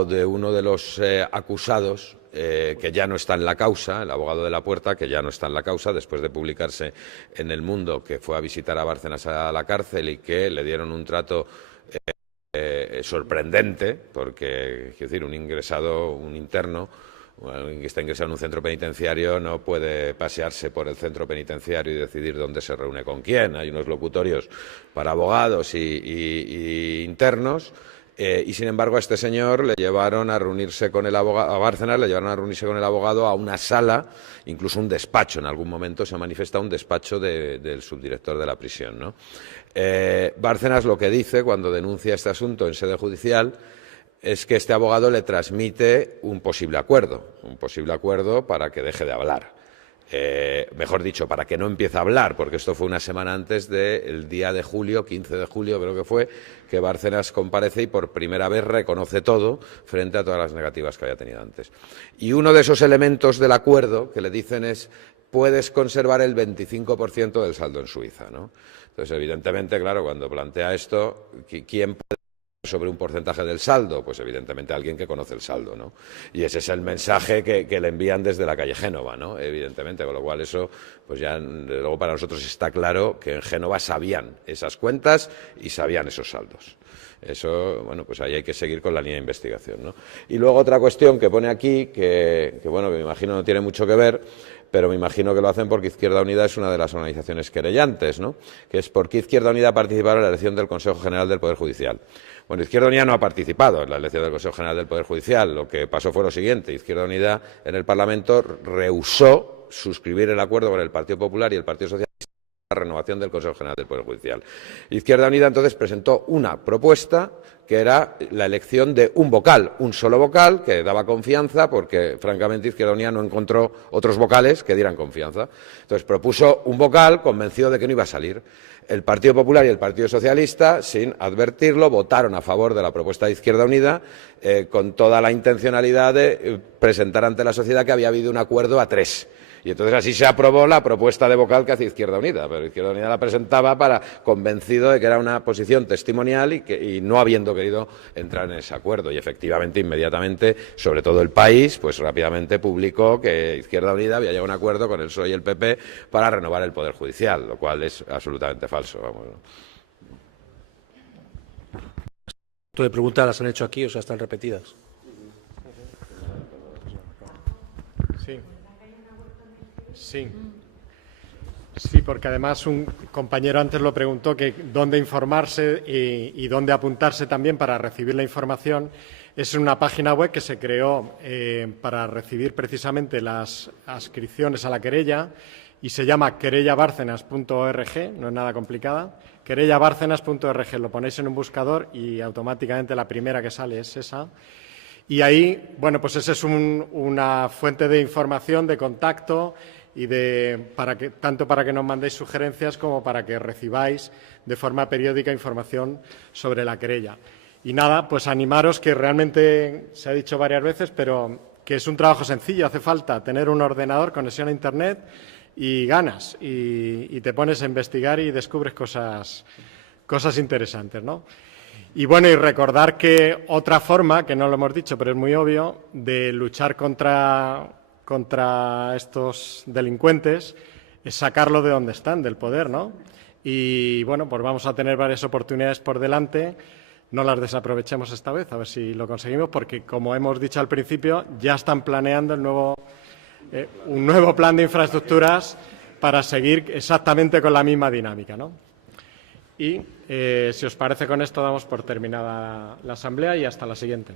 de uno de los acusados, que ya no está en la causa, el abogado de la Puerta, que ya no está en la causa, después de publicarse en El Mundo, que fue a visitar a Bárcenas a la cárcel y que le dieron un trato sorprendente, porque, quiero decir, un interno, alguien que está ingresado en un centro penitenciario no puede pasearse por el centro penitenciario y decidir dónde se reúne con quién. Hay unos locutorios para abogados y internos. Y sin embargo a este señor le llevaron a reunirse con el abogado, a Bárcenas le llevaron a reunirse con el abogado a una sala, incluso un despacho. En algún momento se manifiesta un despacho del subdirector de la prisión, ¿no? Bárcenas lo que dice cuando denuncia este asunto en sede judicial es que este abogado le transmite un posible acuerdo para que deje de hablar. Mejor dicho, para que no empiece a hablar, porque esto fue una semana antes del día de julio, 15 de julio creo que fue, que Bárcenas comparece y por primera vez reconoce todo frente a todas las negativas que había tenido antes. Y uno de esos elementos del acuerdo que le dicen es: puedes conservar el 25% del saldo en Suiza, ¿no? Entonces, evidentemente, claro, cuando plantea esto, ¿quién puede sobre un porcentaje del saldo? Pues evidentemente alguien que conoce el saldo, ¿no? Y ese es el mensaje que le envían desde la calle Génova, ¿no? Evidentemente, con lo cual eso, pues ya luego para nosotros está claro que en Génova sabían esas cuentas y sabían esos saldos. Eso, bueno, pues ahí hay que seguir con la línea de investigación, ¿no? Y luego otra cuestión que pone aquí, que bueno, que me imagino no tiene mucho que ver, pero me imagino que lo hacen porque Izquierda Unida es una de las organizaciones querellantes, ¿no? Que es: ¿por qué Izquierda Unida ha participado en la elección del Consejo General del Poder Judicial? Bueno, Izquierda Unida no ha participado en la elección del Consejo General del Poder Judicial. Lo que pasó fue lo siguiente: Izquierda Unida en el Parlamento rehusó suscribir el acuerdo con el Partido Popular y el Partido Socialista la renovación del Consejo General del Poder Judicial. Izquierda Unida entonces presentó una propuesta que era la elección de un vocal, un solo vocal, que daba confianza, porque francamente Izquierda Unida no encontró otros vocales que dieran confianza. Entonces propuso un vocal convencido de que no iba a salir. El Partido Popular y el Partido Socialista, sin advertirlo, votaron a favor de la propuesta de Izquierda Unida, con toda la intencionalidad de presentar ante la sociedad que había habido un acuerdo a 3. Y entonces así se aprobó la propuesta de vocal que hace Izquierda Unida, pero Izquierda Unida la presentaba convencido de que era una posición testimonial y no habiendo querido entrar en ese acuerdo. Y efectivamente, inmediatamente, sobre todo el país, pues rápidamente publicó que Izquierda Unida había llegado a un acuerdo con el PSOE y el PP para renovar el Poder Judicial, lo cual es absolutamente falso. Vamos. De preguntas las han hecho aquí, o sea, están repetidas. Sí, porque además un compañero antes lo preguntó, que dónde informarse y dónde apuntarse también para recibir la información. Es una página web que se creó para recibir precisamente las adscripciones a la querella y se llama querellabárcenas.org, no es nada complicada, querellabárcenas.org. Lo ponéis en un buscador y automáticamente la primera que sale es esa. Y ahí, bueno, pues esa es una fuente de información, de contacto y tanto para que nos mandéis sugerencias como para que recibáis de forma periódica información sobre la querella. Y nada, pues animaros, que realmente se ha dicho varias veces, pero que es un trabajo sencillo. Hace falta tener un ordenador, conexión a Internet y ganas. Y te pones a investigar y descubres cosas interesantes, ¿no? Y bueno, y recordar que otra forma, que no lo hemos dicho, pero es muy obvio, de luchar contra estos delincuentes es sacarlo de donde están, del poder, ¿no? Y bueno, pues vamos a tener varias oportunidades por delante. No las desaprovechemos esta vez, a ver si lo conseguimos, porque, como hemos dicho al principio, ya están planeando un nuevo plan de infraestructuras para seguir exactamente con la misma dinámica, ¿no? Y, si os parece, con esto damos por terminada la asamblea y hasta la siguiente.